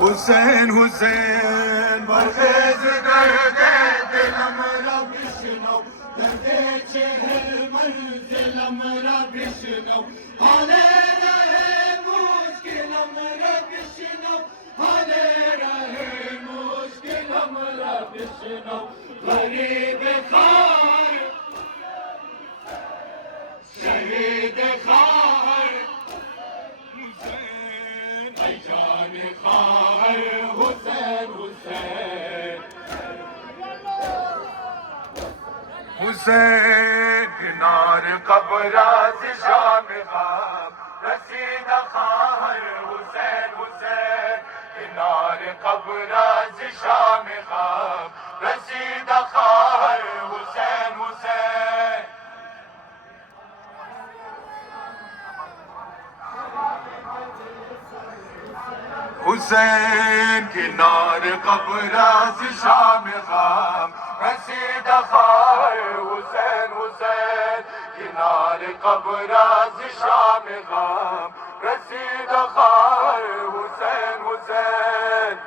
حسین حسین برخیز درد دلم را بشنو درد چهل منزلم را بشنو حال ره مشکلم را بشنو حال ره مشکلم را بشنو غریب خار شهید خار حسین ای جان خار حسین حسین حسین کنار قبر از شام خام رسید خواهر حسین حسین کنار قبر از شام خام رسید خواهر حسین حسین حسین کنار قبر از شام خام رسید خواهر حسین حسین کنار قبر از شام خام رسید خواهر حسین حسین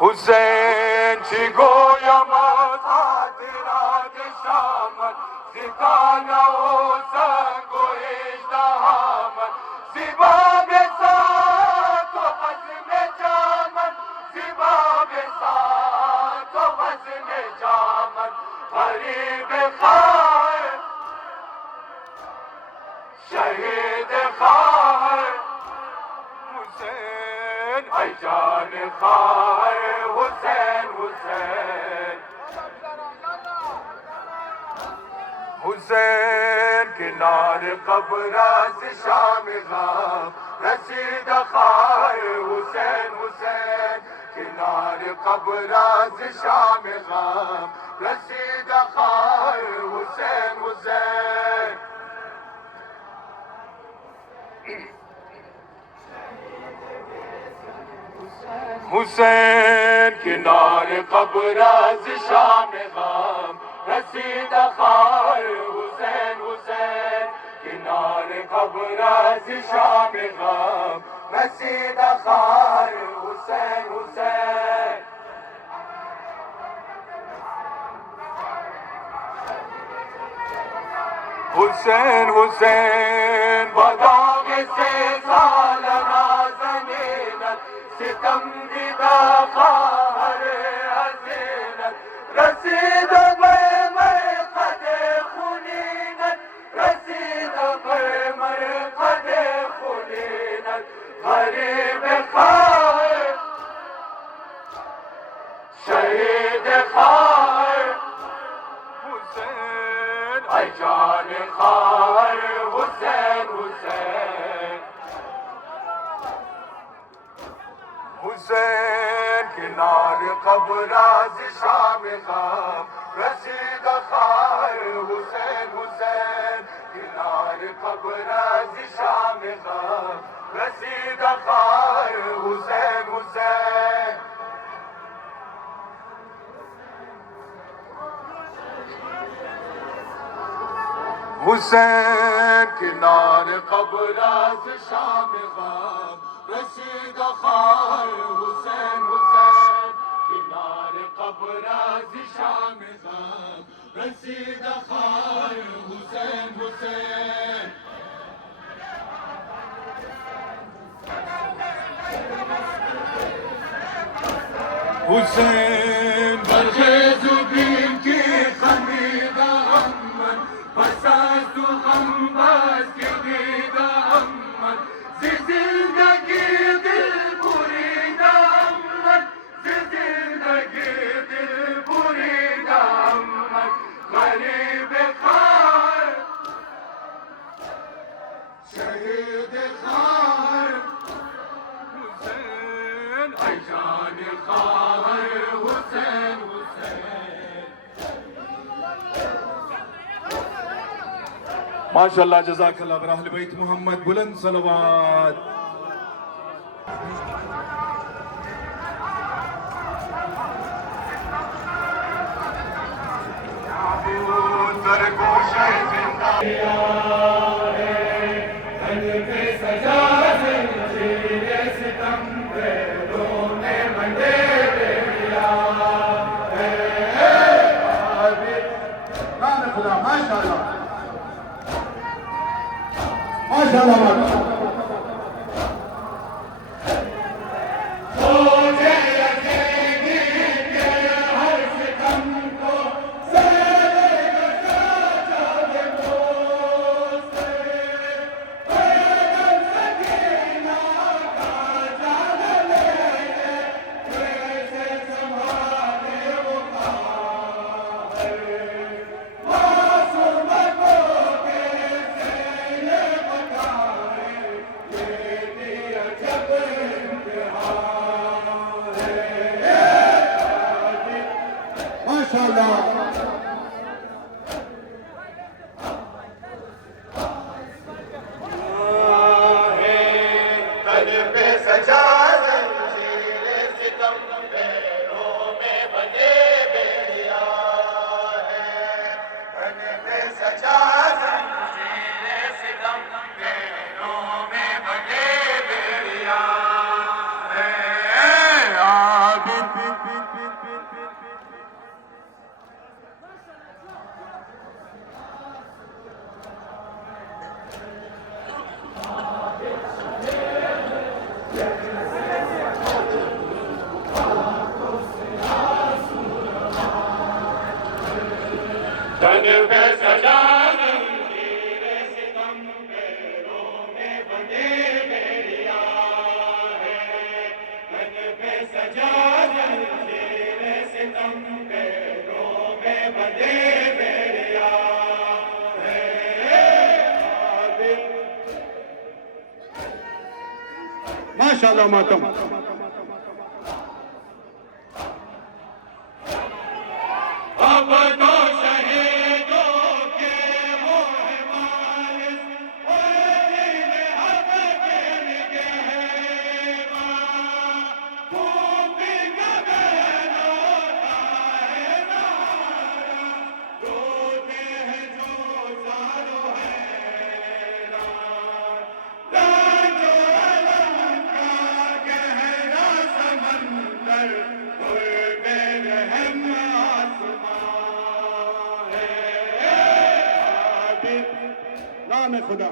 حسین چی گویم از خاطرات شامت زکانه و سنگ و اژدهامت زیبا به ساعت و قسم جامت زیبا به ساعت و قسم جامت غریب خواهر شهید خواهر حسین ای جان خواهر حسین حسین حسین کنار قبر از شام غم رسید خواهر حسین حسین کنار قبر از شام غم رسید خواهر حسین حسین حسین کنار قبر از شام غم رسید خواهر حسین حسین کنار قبر از شام غم رسید خواهر حسین حسین हुसैन हुसैन बदाग से सालना ज़नीनत सितम दिदा ख़ाहर हसीनत रसीद मरक़द खुनीनत रसीद मरक़द खुनीनत गरीब ख़ार शहीद ख़ार हुसैन ऐ जान ख़ार हुसैन हुसैन हुसैन किनार क़ब्राज़ शाम ख़ाम रसीद ख़ार हुसैन हुसैन किनार क़ब्राज़ शाम ख़ाम रसीद ख़ार हुसैन हुसैन हुसैन किनार क़ब्राज़ शाम ख़ाम रसीद ख़ार हुसैन हुसैन किनार क़ब्राज़ शाम ख़ाम रसीद ख़ार हुसैन हुसैन हुसैन बरज़ुबीन की ख़मीदा अम्मन बसासु अम्बास की दीदा अम्मन ज़िंदगी दिल बुरीदा अम्मन ज़िंदगी दिल बुरीदा अम्मन गरीब ख़ार शहीद ख़ार हुसैन ऐ जान ख़ार हुसैन हुसैन माशाअल्लाह जज़ाकल्लाह बर अहल बैत मोहम्मद बुलंद सलवात माशाअल्लाह मातम अब तो शहीदों के वो वारिस हक के निगहबान खूब गगनो है नारा रोते हैं जो चारों हैरान जो अलम का कहना नाम खुदा।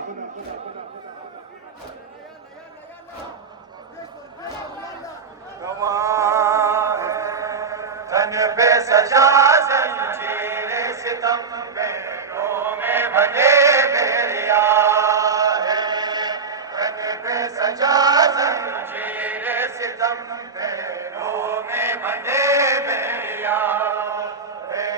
तन पे सजा जंजीर सितम पैरों में बंधे बेड़िया है, तन पे सजा जंजीर सितम पैरों में बंधे बेड़िया है।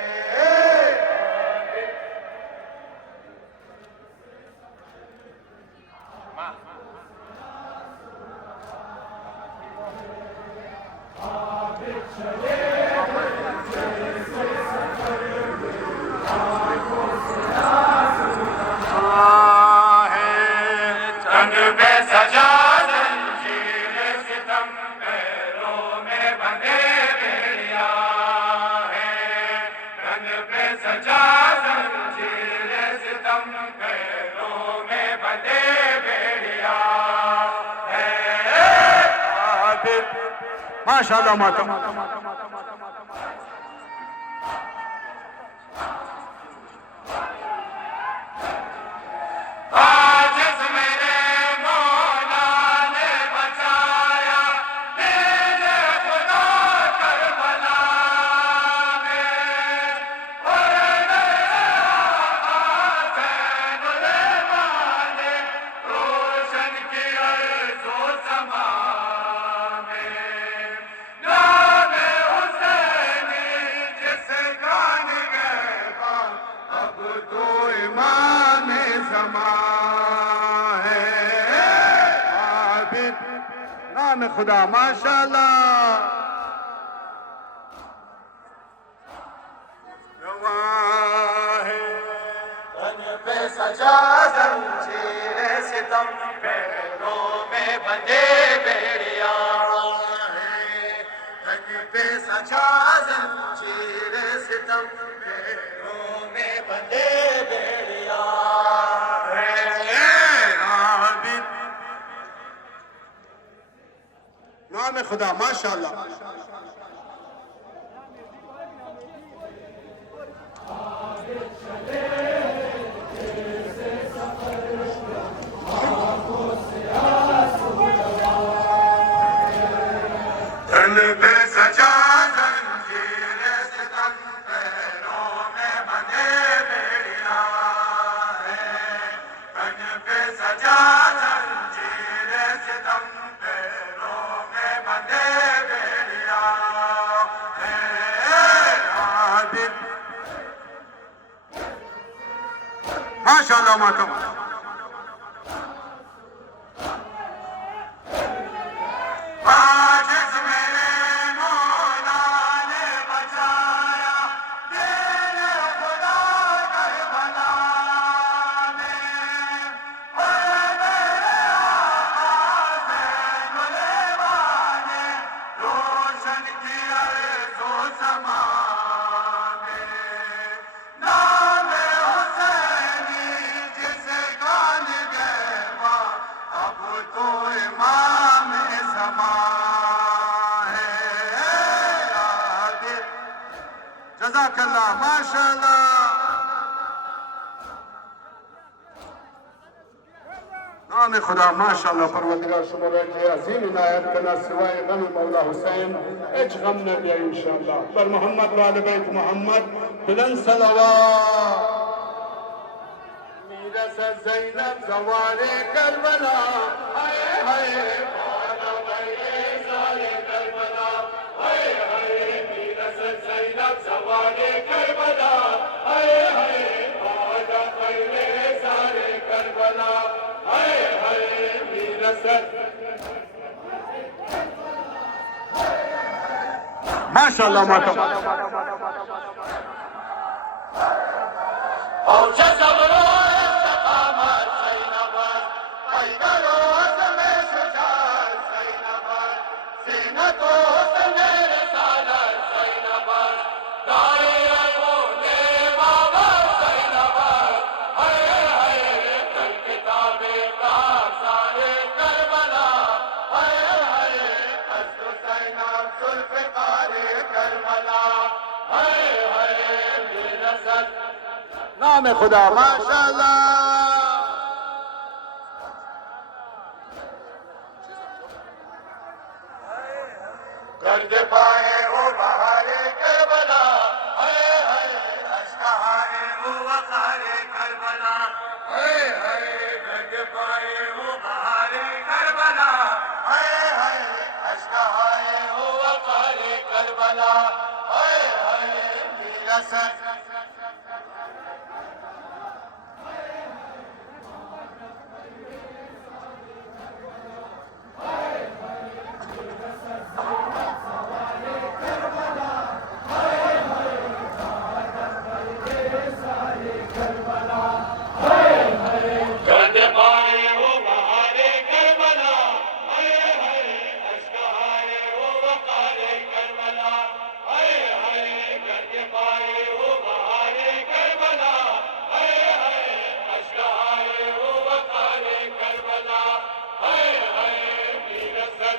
तन पे सजा जंजीर सितम पैरों में बंधे बेड़िया है, तन पे सजा जंजीर सितम पैरों में बंधे बेड़िया है। माशाअल्लाह मातम। आजिज़ मेरे मौला ने बचाया, दिल खुदा करबला में, और ने रोशन किया जो समा में। नामे हुसैनी जिस गान गए अब तो इमाम ज़मा है। आबिद नाम खुदा माशाअल्लाह। तन पे सजा जंजीर सितम पैरों में बंधे बेड़िया है, तन पे सजा जंजीर सितम पैरों में बंधे बेड़िया है। आबिद नाम खुदा माशाअल्लाह। तन पे सजा जंजीर सितम पैरों में बंधे बेड़िया है, तन पे सजा जंजीर सितम पैरों में बंधे बेड़िया है। आबिद माशाअल्लाह मातम। आजिज़ मेरे मौला ने बचाया, दिल खुदा करबला में, और मेरे आका ज़ैनुल ने रोशन किया जो समा में। नामे हुसैनी जिस गान गए अब तो इमाम ज़मा है। आबिद जज़ाकल्लाह माशाअल्लाह। नाम खुदा माशाअल्लाह। परवरदिगार शुक्र है कि अजीम इनायत करना सिवाय गम मौला हुसैन एच गम न दिया इंशाअल्लाह। पर मोहम्मद वाले बैत मोहम्मद बुलंद सलवात। मीरस ज़ैनब ज़वारे करबला हाय हाय मौला मेरे सारे करबला, हाय हाय मीरस ज़ैनब ज़वारे करबला, हाय हाय मौला मेरे सारे करबला, हाय हाय मीरस। माशाअल्लाह मातम। और जज़बरो इस्तक़ामत ज़ैनबाद, पैगरो अज़्म शुजाअत ज़ैनबाद, सीनतो हुस्न रिसालत ज़ैनबाद, दाए बोले बाबा ज़ैनबाद, हाय हाय कल किताबे का सारे करबला, हाय हाय हस्न ज़ैनब ज़ुल्फ़िकार करबला, हाय हाय बेनसब। नाम खुदा माशाअल्लाह। गर्द पाए वो बहारे करबला, हाय हाय अश्कहाए वो वकारे करबला, हाय हाय गर्द पाए वो बहारे करबला, हाय हाय अश्कहाए वो वकारे करबला, हाय हाय मेरा सर गर्द पाए वो बहारे करबला, हाय हाय अश्कहाए वो वकारे करबला, हाय हाय गर्द पाए वो बहारे करबला, हाय हाय अश्कहाए वो वकारे करबला, हाय हाय वीर सर।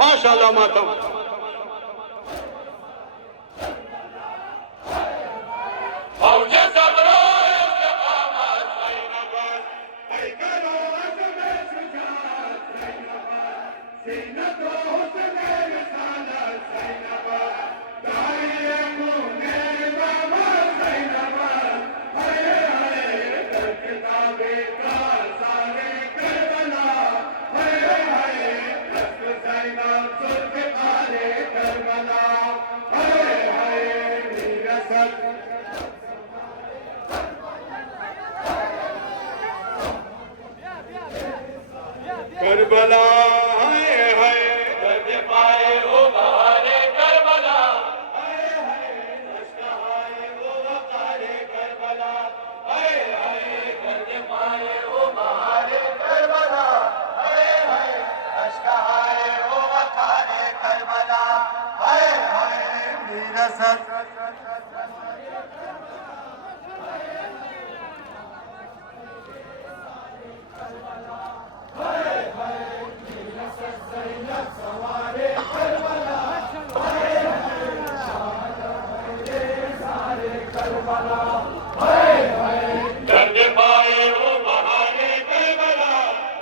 माशाअल्लाह मातम फौजे सबरो इस्तिकामत ज़ैनबत, ऐ करो अज़्म शुजाअत ज़ैनबत, ज़ीनतो हुस्न रिसालत ज़ैनबत, दाई खूने इमामत ज़ैनबत, हाय हाय दर किताबे काज़ारे करबला, हाय हाय रस्म ज़ैनब ज़ुल्फ़िकारे करबला, हाय हाय वीर सर। करबला हाय हाय गर्द पाए वो बहारे करबला, हाय हाय अश्कहाए वो वकारे करबला, हाय हाय गर्द पाए वो बहारे करबला, हाय हाय अश्कहाए वो वकारे करबला, हाय हाय वीर सर। गर्द पाए वो बहारे करबला,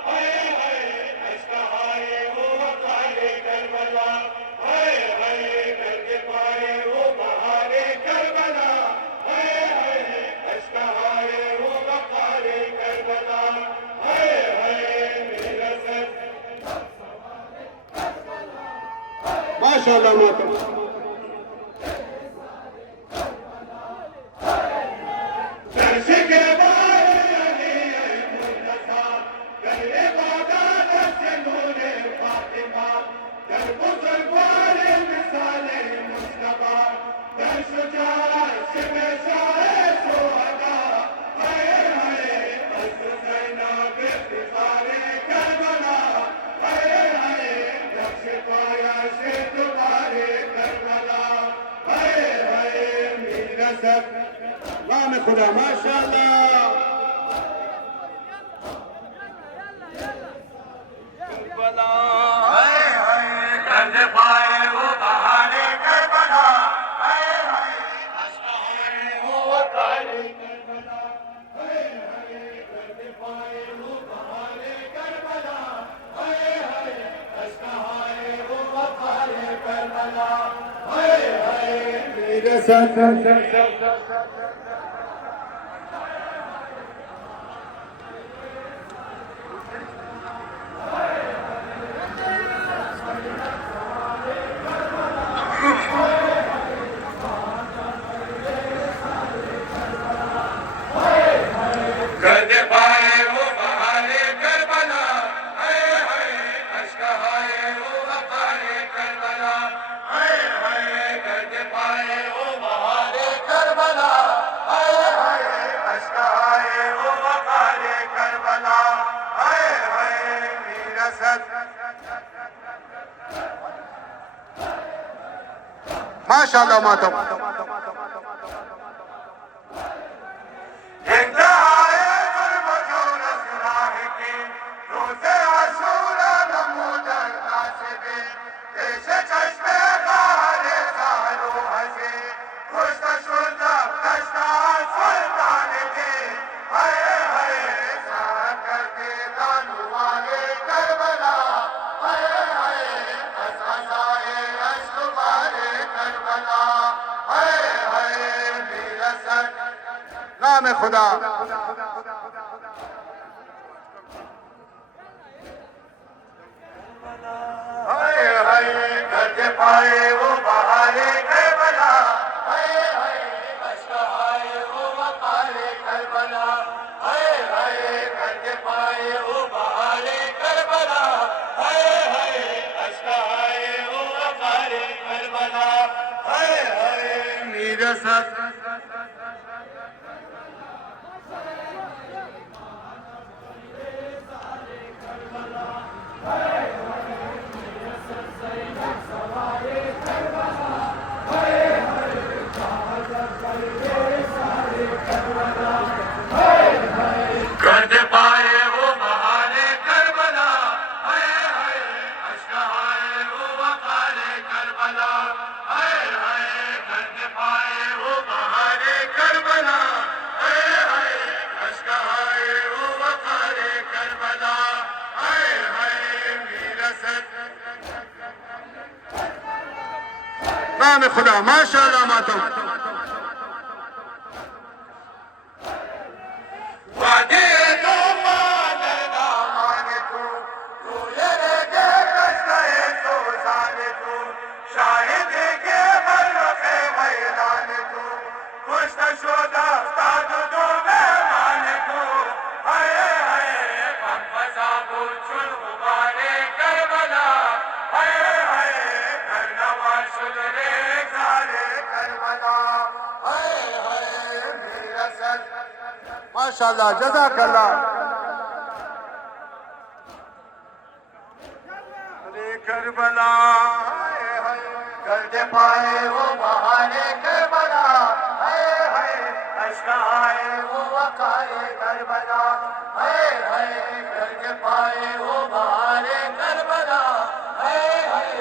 हाय हाय अश्कहाए वो वकारे करबला, हाय हाय गर्द पाए वो बहारे करबला, हाय हाय अश्कहाए वो वकारे करबला, हाय हाय मेरा सर। माशाअल्लाह मातम दर्श के बारे अली मुर्तज़ा, गले बागात से नूरे फातिमा, दर बुज़ुर्गवारे मिसाले मुस्तफा, दर शुजाअत से बेशाए शुहदा, हाय हाय अज़्म ज़ैनब इफ्तिख़ारे करबला, हाय हाय नक्श पाया से दुबारे करबला, हाय हाय मीरा सर। वाह में खुदा माशाअल्लाह। करबला हाय हाय गर्द पाए वो बहारे करबला, हाय हाय अश्कहाए वो वकारे करबला, हाय हाय गर्द पाए वो बहारे करबला, हाय हाय अश्कहाए वो वकारे करबला, हाय हाय मेरे सर। गर्द पाए वो बहारे करबला, हाय हाय अश्कहाए वो वकारे करबला, हाय हाय गर्द पाए वो बहारे करबला, हाय हाय अश्कहाए वो वकारे करबला, हाय हाय मेरा सर। माशाअल्लाह मातम इंतहाए जुल्म जो रसूलाह के रोज़े आशूरा नमूदर नासिबे, देश चश्मे बहारे सारो हसे, खुश शुदा कश्ता सुल्तान के, हाय हाय साहब करते दानू वाले करबला, हाय नाम खुदा हाय हाय करके पाए वो बहारे करबला हाय हाय अश्क आए वो वकारे करबला हाय हाय करके पाए वो बहारे करबला हाय हाय अश्क आए वो वकारे करबला हाय हाय मेरा सर कर दे पाए वो बहारे करबला हाय हाय अश्क आए वो वकारे करबला हाय हाय कर दे पाए वो बहारे करबला हाय हाय अश्क आए वो वकारे करबला हाय हाय मेरा सर नाम खुदा माशाअल्लाह मातम वादे तो माने ना माने तू ये गे कष्टे तो जाने तू शाहिद के मरफ़े मैदान तू खुश शुदा ताज दो में माने तू हाय हाय फसा बुचुल मुबारे करबला हाय हाय करनवा शुदरे सारे करबला हाय हाय मेरा सर माशाअल्लाह जज़ाकल्लाह अरे करबला हाय हाय कर दे पाए वो बहारे करबला हाय हाय अश्क आए वो वकारे करबला हाय हाय कर दे पाए वो बहारे करबला हाय हाय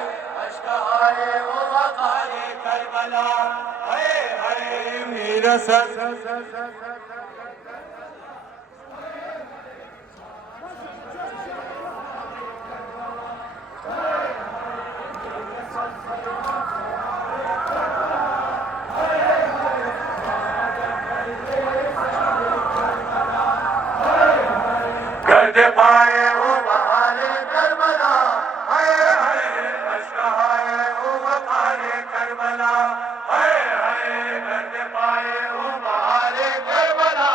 अश्क आए वो वकारे करबला हाय हाय मेरा सर कर दे पाए वो बहारे करबला हाय हाय अश्क आए वो वकारे करबला हाय हाय कर दे पाए वो बहारे करबला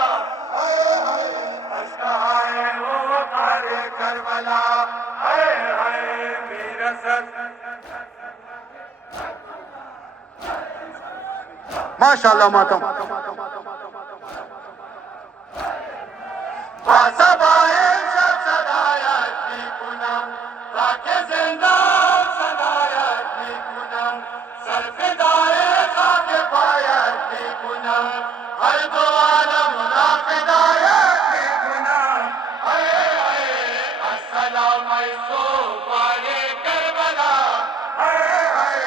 हाय हाय अश्क आए वो वकारे करबला हाय हाय मेरा सर माशाअल्लाह मातम सदाए सदायत की पूनम राखे जिंदा सदायत की पूनम सरफिदाए खाके पायत की पूनम हर दो आलम नाफिदायत की पूनम हाय हाय अस्सलाम सो पारे करबला हाय हाय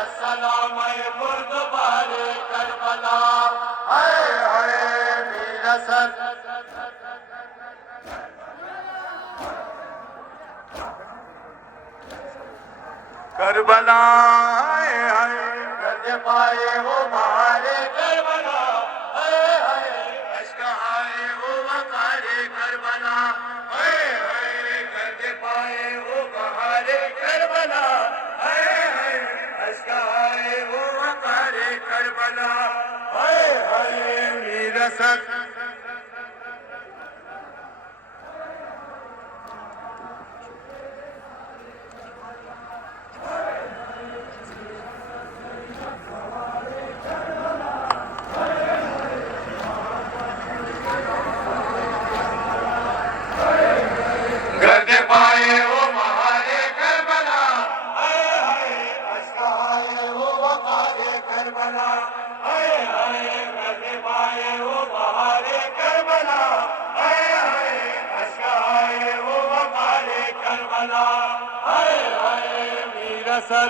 अस्सलाम बुर्द पारे करबला हाय हाय मेरा सर करबला हाय हाय कर दे पाए वो बहारे करबला हाय हाय अश्क आए वो वकारे करबला हाय हाय कर दे पाए वो बहारे करबला हाय हाय अश्क आए वो वकारे करबला हाय हाय मेरा सर कर दे पाए वो बहारे करबला हाय हाय अश्क आए वो वकारे करबला हाय हाय कर दे पाए वो बहारे करबला हाय हाय अश्क आए वो वकारे करबला हाय हाय मेरा सर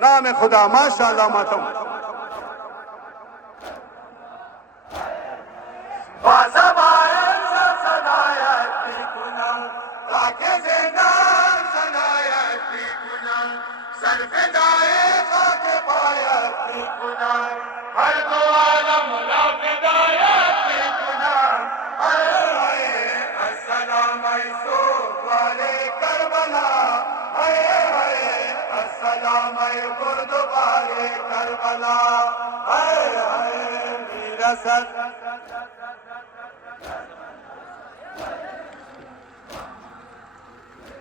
नाम खुदा माशाअल्लाह मातम सदायत की पूनम राखे जिंदा सदायत की पूनम सरफिदाए खाके पायत की पूनम हर मैं गुरुद्वारे करबला हाय हाय मेरा सर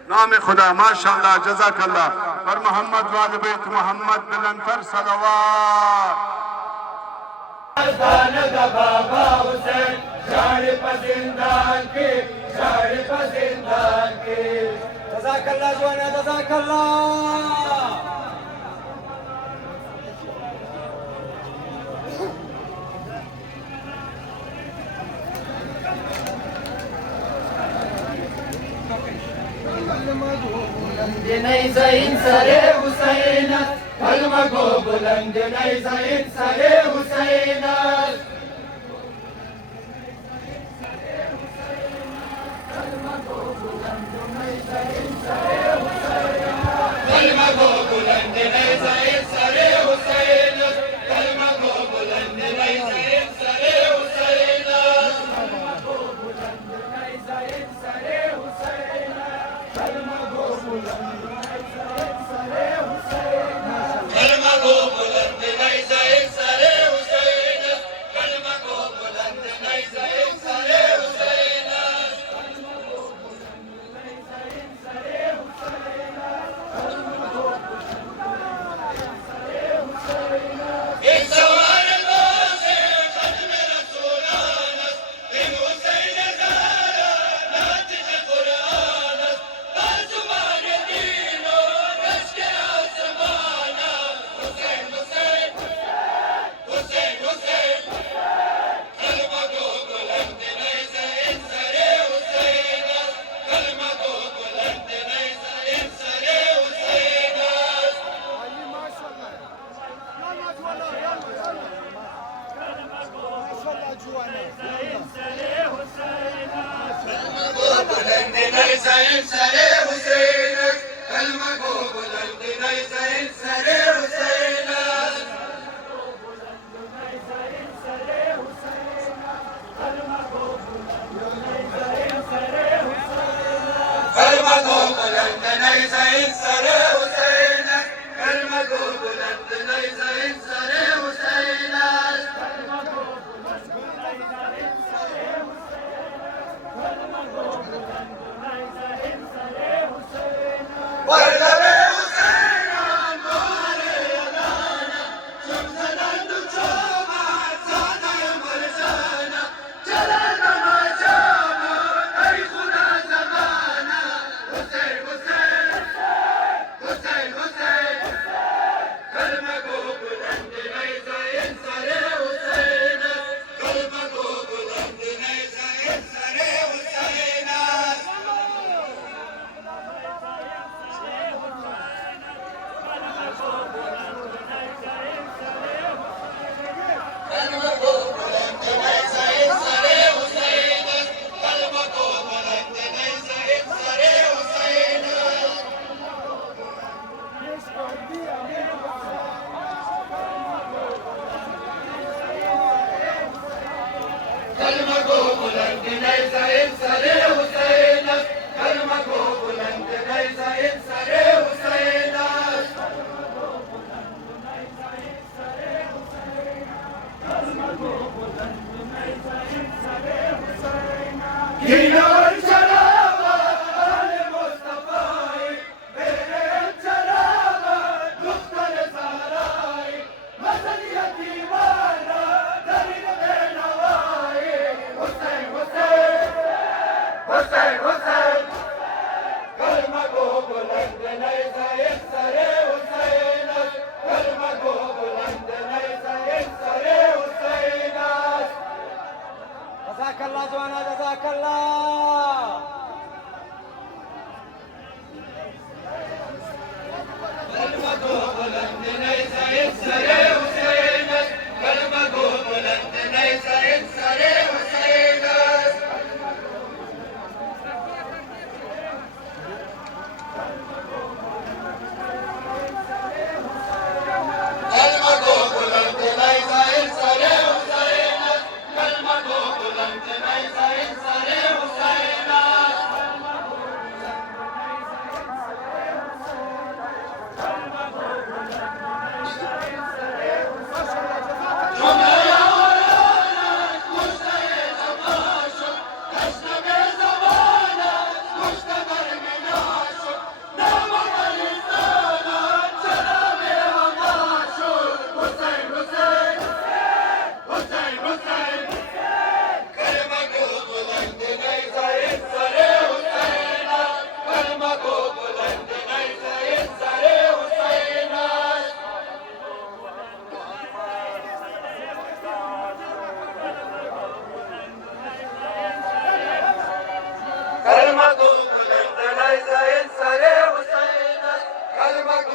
नाम खुदा माशाअल्लाह जज़ाकल्लाह और मोहम्मद वाले बैत मोहम्मद बुलंदतर सलवात बाबा हुसैन शान पसंदान के शान पसंदान के जज़ाकल्लाह जुआना जज़ाकल्लाह नहीं ज़ईन सरे हुसैन कलमा को बुलंद नहीं ज़ईन सरे हुसैन कलमा को बुलंद नहीं ज़ईन सरे हुसैन कलमा को बुलंद नहीं ज़ईन सरे हुसैन कलमा को बुलंद नहीं ज़ईन सरे हुसैन कलमा को बुलंद नहीं ज़ईन सरे हुसैन कलमा को बुलंद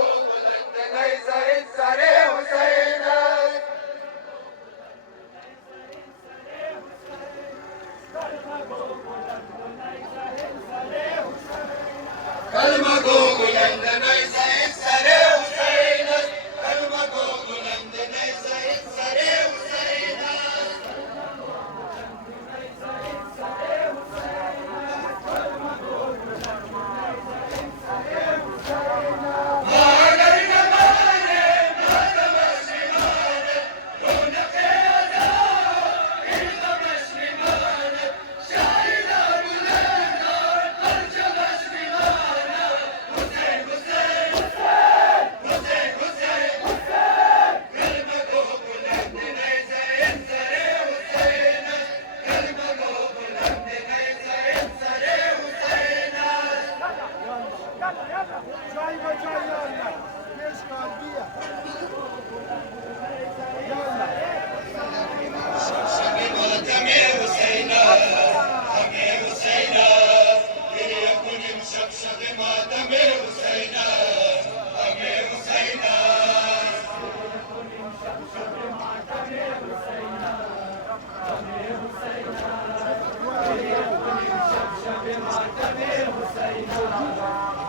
बुलंद नज़र सरे हुसैन कलमा गो बुलंद नज़र सरे हुसैन कलमा गो बुलंद नज़र सरे हुसैन अगर न माने मातम श्रीमान रौनक अदा इल्म श्रीमान शाहिदा बुलंद और परचम श्रीमान हुसैन हुसैन हुसैन हुसैन कलमा गो बुलंद नज़र सरे हुसैन कलमा गो बुलंद नज़र सरे हुसैन शब मातम हुसैन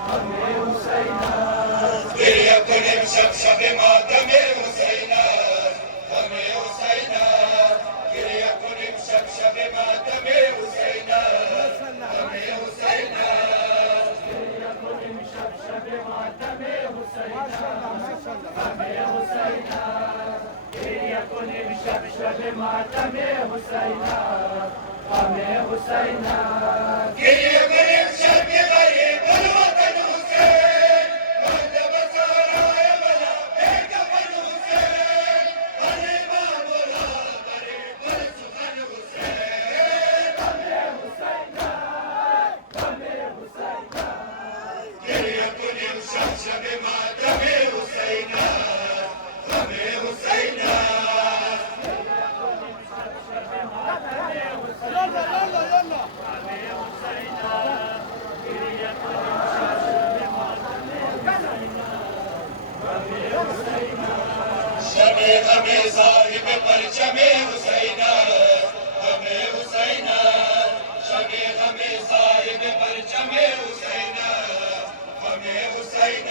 हमें हुसैन गिरिया कुनिम शब मातम हुसैन हमें हुसैन गिरिया कुनिम शब मातम हुसैन हमें हुसैन गिरिया कुनिम शब मातम हुसैन हमें हुसैन गिरिया कुनिम शब गरीब वतन हुसैन बंद बसाराय बला बेगफन हुसैन अरे बाबुला करे बल सुखन हुसैन गिरिया कुनिम शब मातम हुसैन हमें हुसैन शबे हमें साहिब परचमे हुसैन हमें हुसैन शबे हमें साहिब परचमे हुसैन हमें हुसैन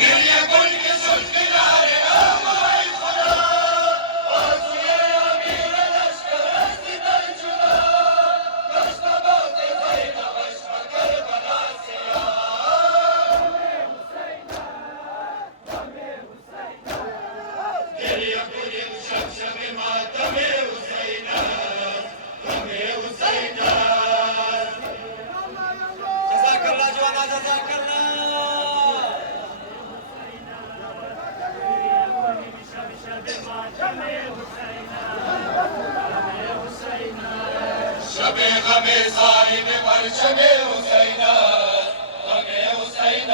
गिरिया कुन के सुल्तान आमाय खुदा आसुए अमीर लश्कर अस्तिदल जुदा कश्तबात ज़ैना वश्म करबला सिया गिरिया कुन शब मातम हुसैन हमें हुसैन जज़ाकल्लाह जवाना जज़ाकल्लाह शबे गमे साहिब परचमे हुसैन हमें हुसैन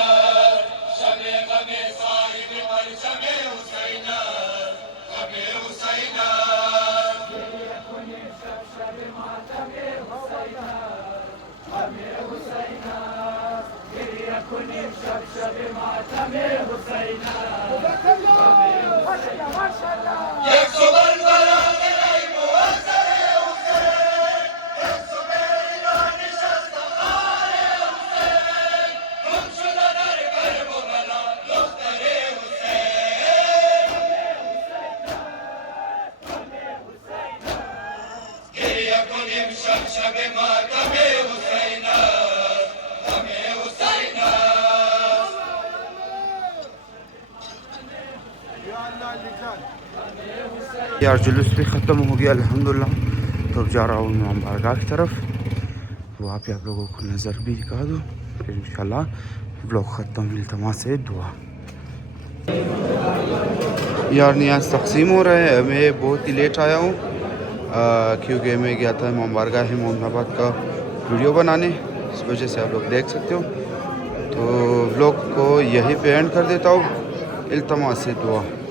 शबे गमे साहिब परचमे हुसैन हमें हुसैन एक सुबह बला गई मुअज्जर हुसैन एक सुबह रानी शस्ता खारे हुसैन हम शुदा दर करबला लुख्तरे हुसैन गिरिया कुनिम शब मातम हुसैन हमें हुसैन यार जुलूस भी ख़त्म हो गया अल्हम्दुलिल्लाह। तो अब जा रहा हूँ इमाम बारगाह की तरफ, वहाँ पे आप लोगों को नज़र भी दिखा दूँ, फिर इंशाल्लाह ब्लॉग ख़त्म। इल्तमा से दुआ। यार नियाज़ तक़सीम हो रहा है। मैं बहुत ही लेट आया हूँ क्योंकि मैं गया था इमाम बारगाह मोहम्मदाबाद का वीडियो बनाने, इस वजह से आप लोग देख सकते हो। तो ब्लॉग को यहीं पे एंड कर देता हूँ। इल्तमास दुआ।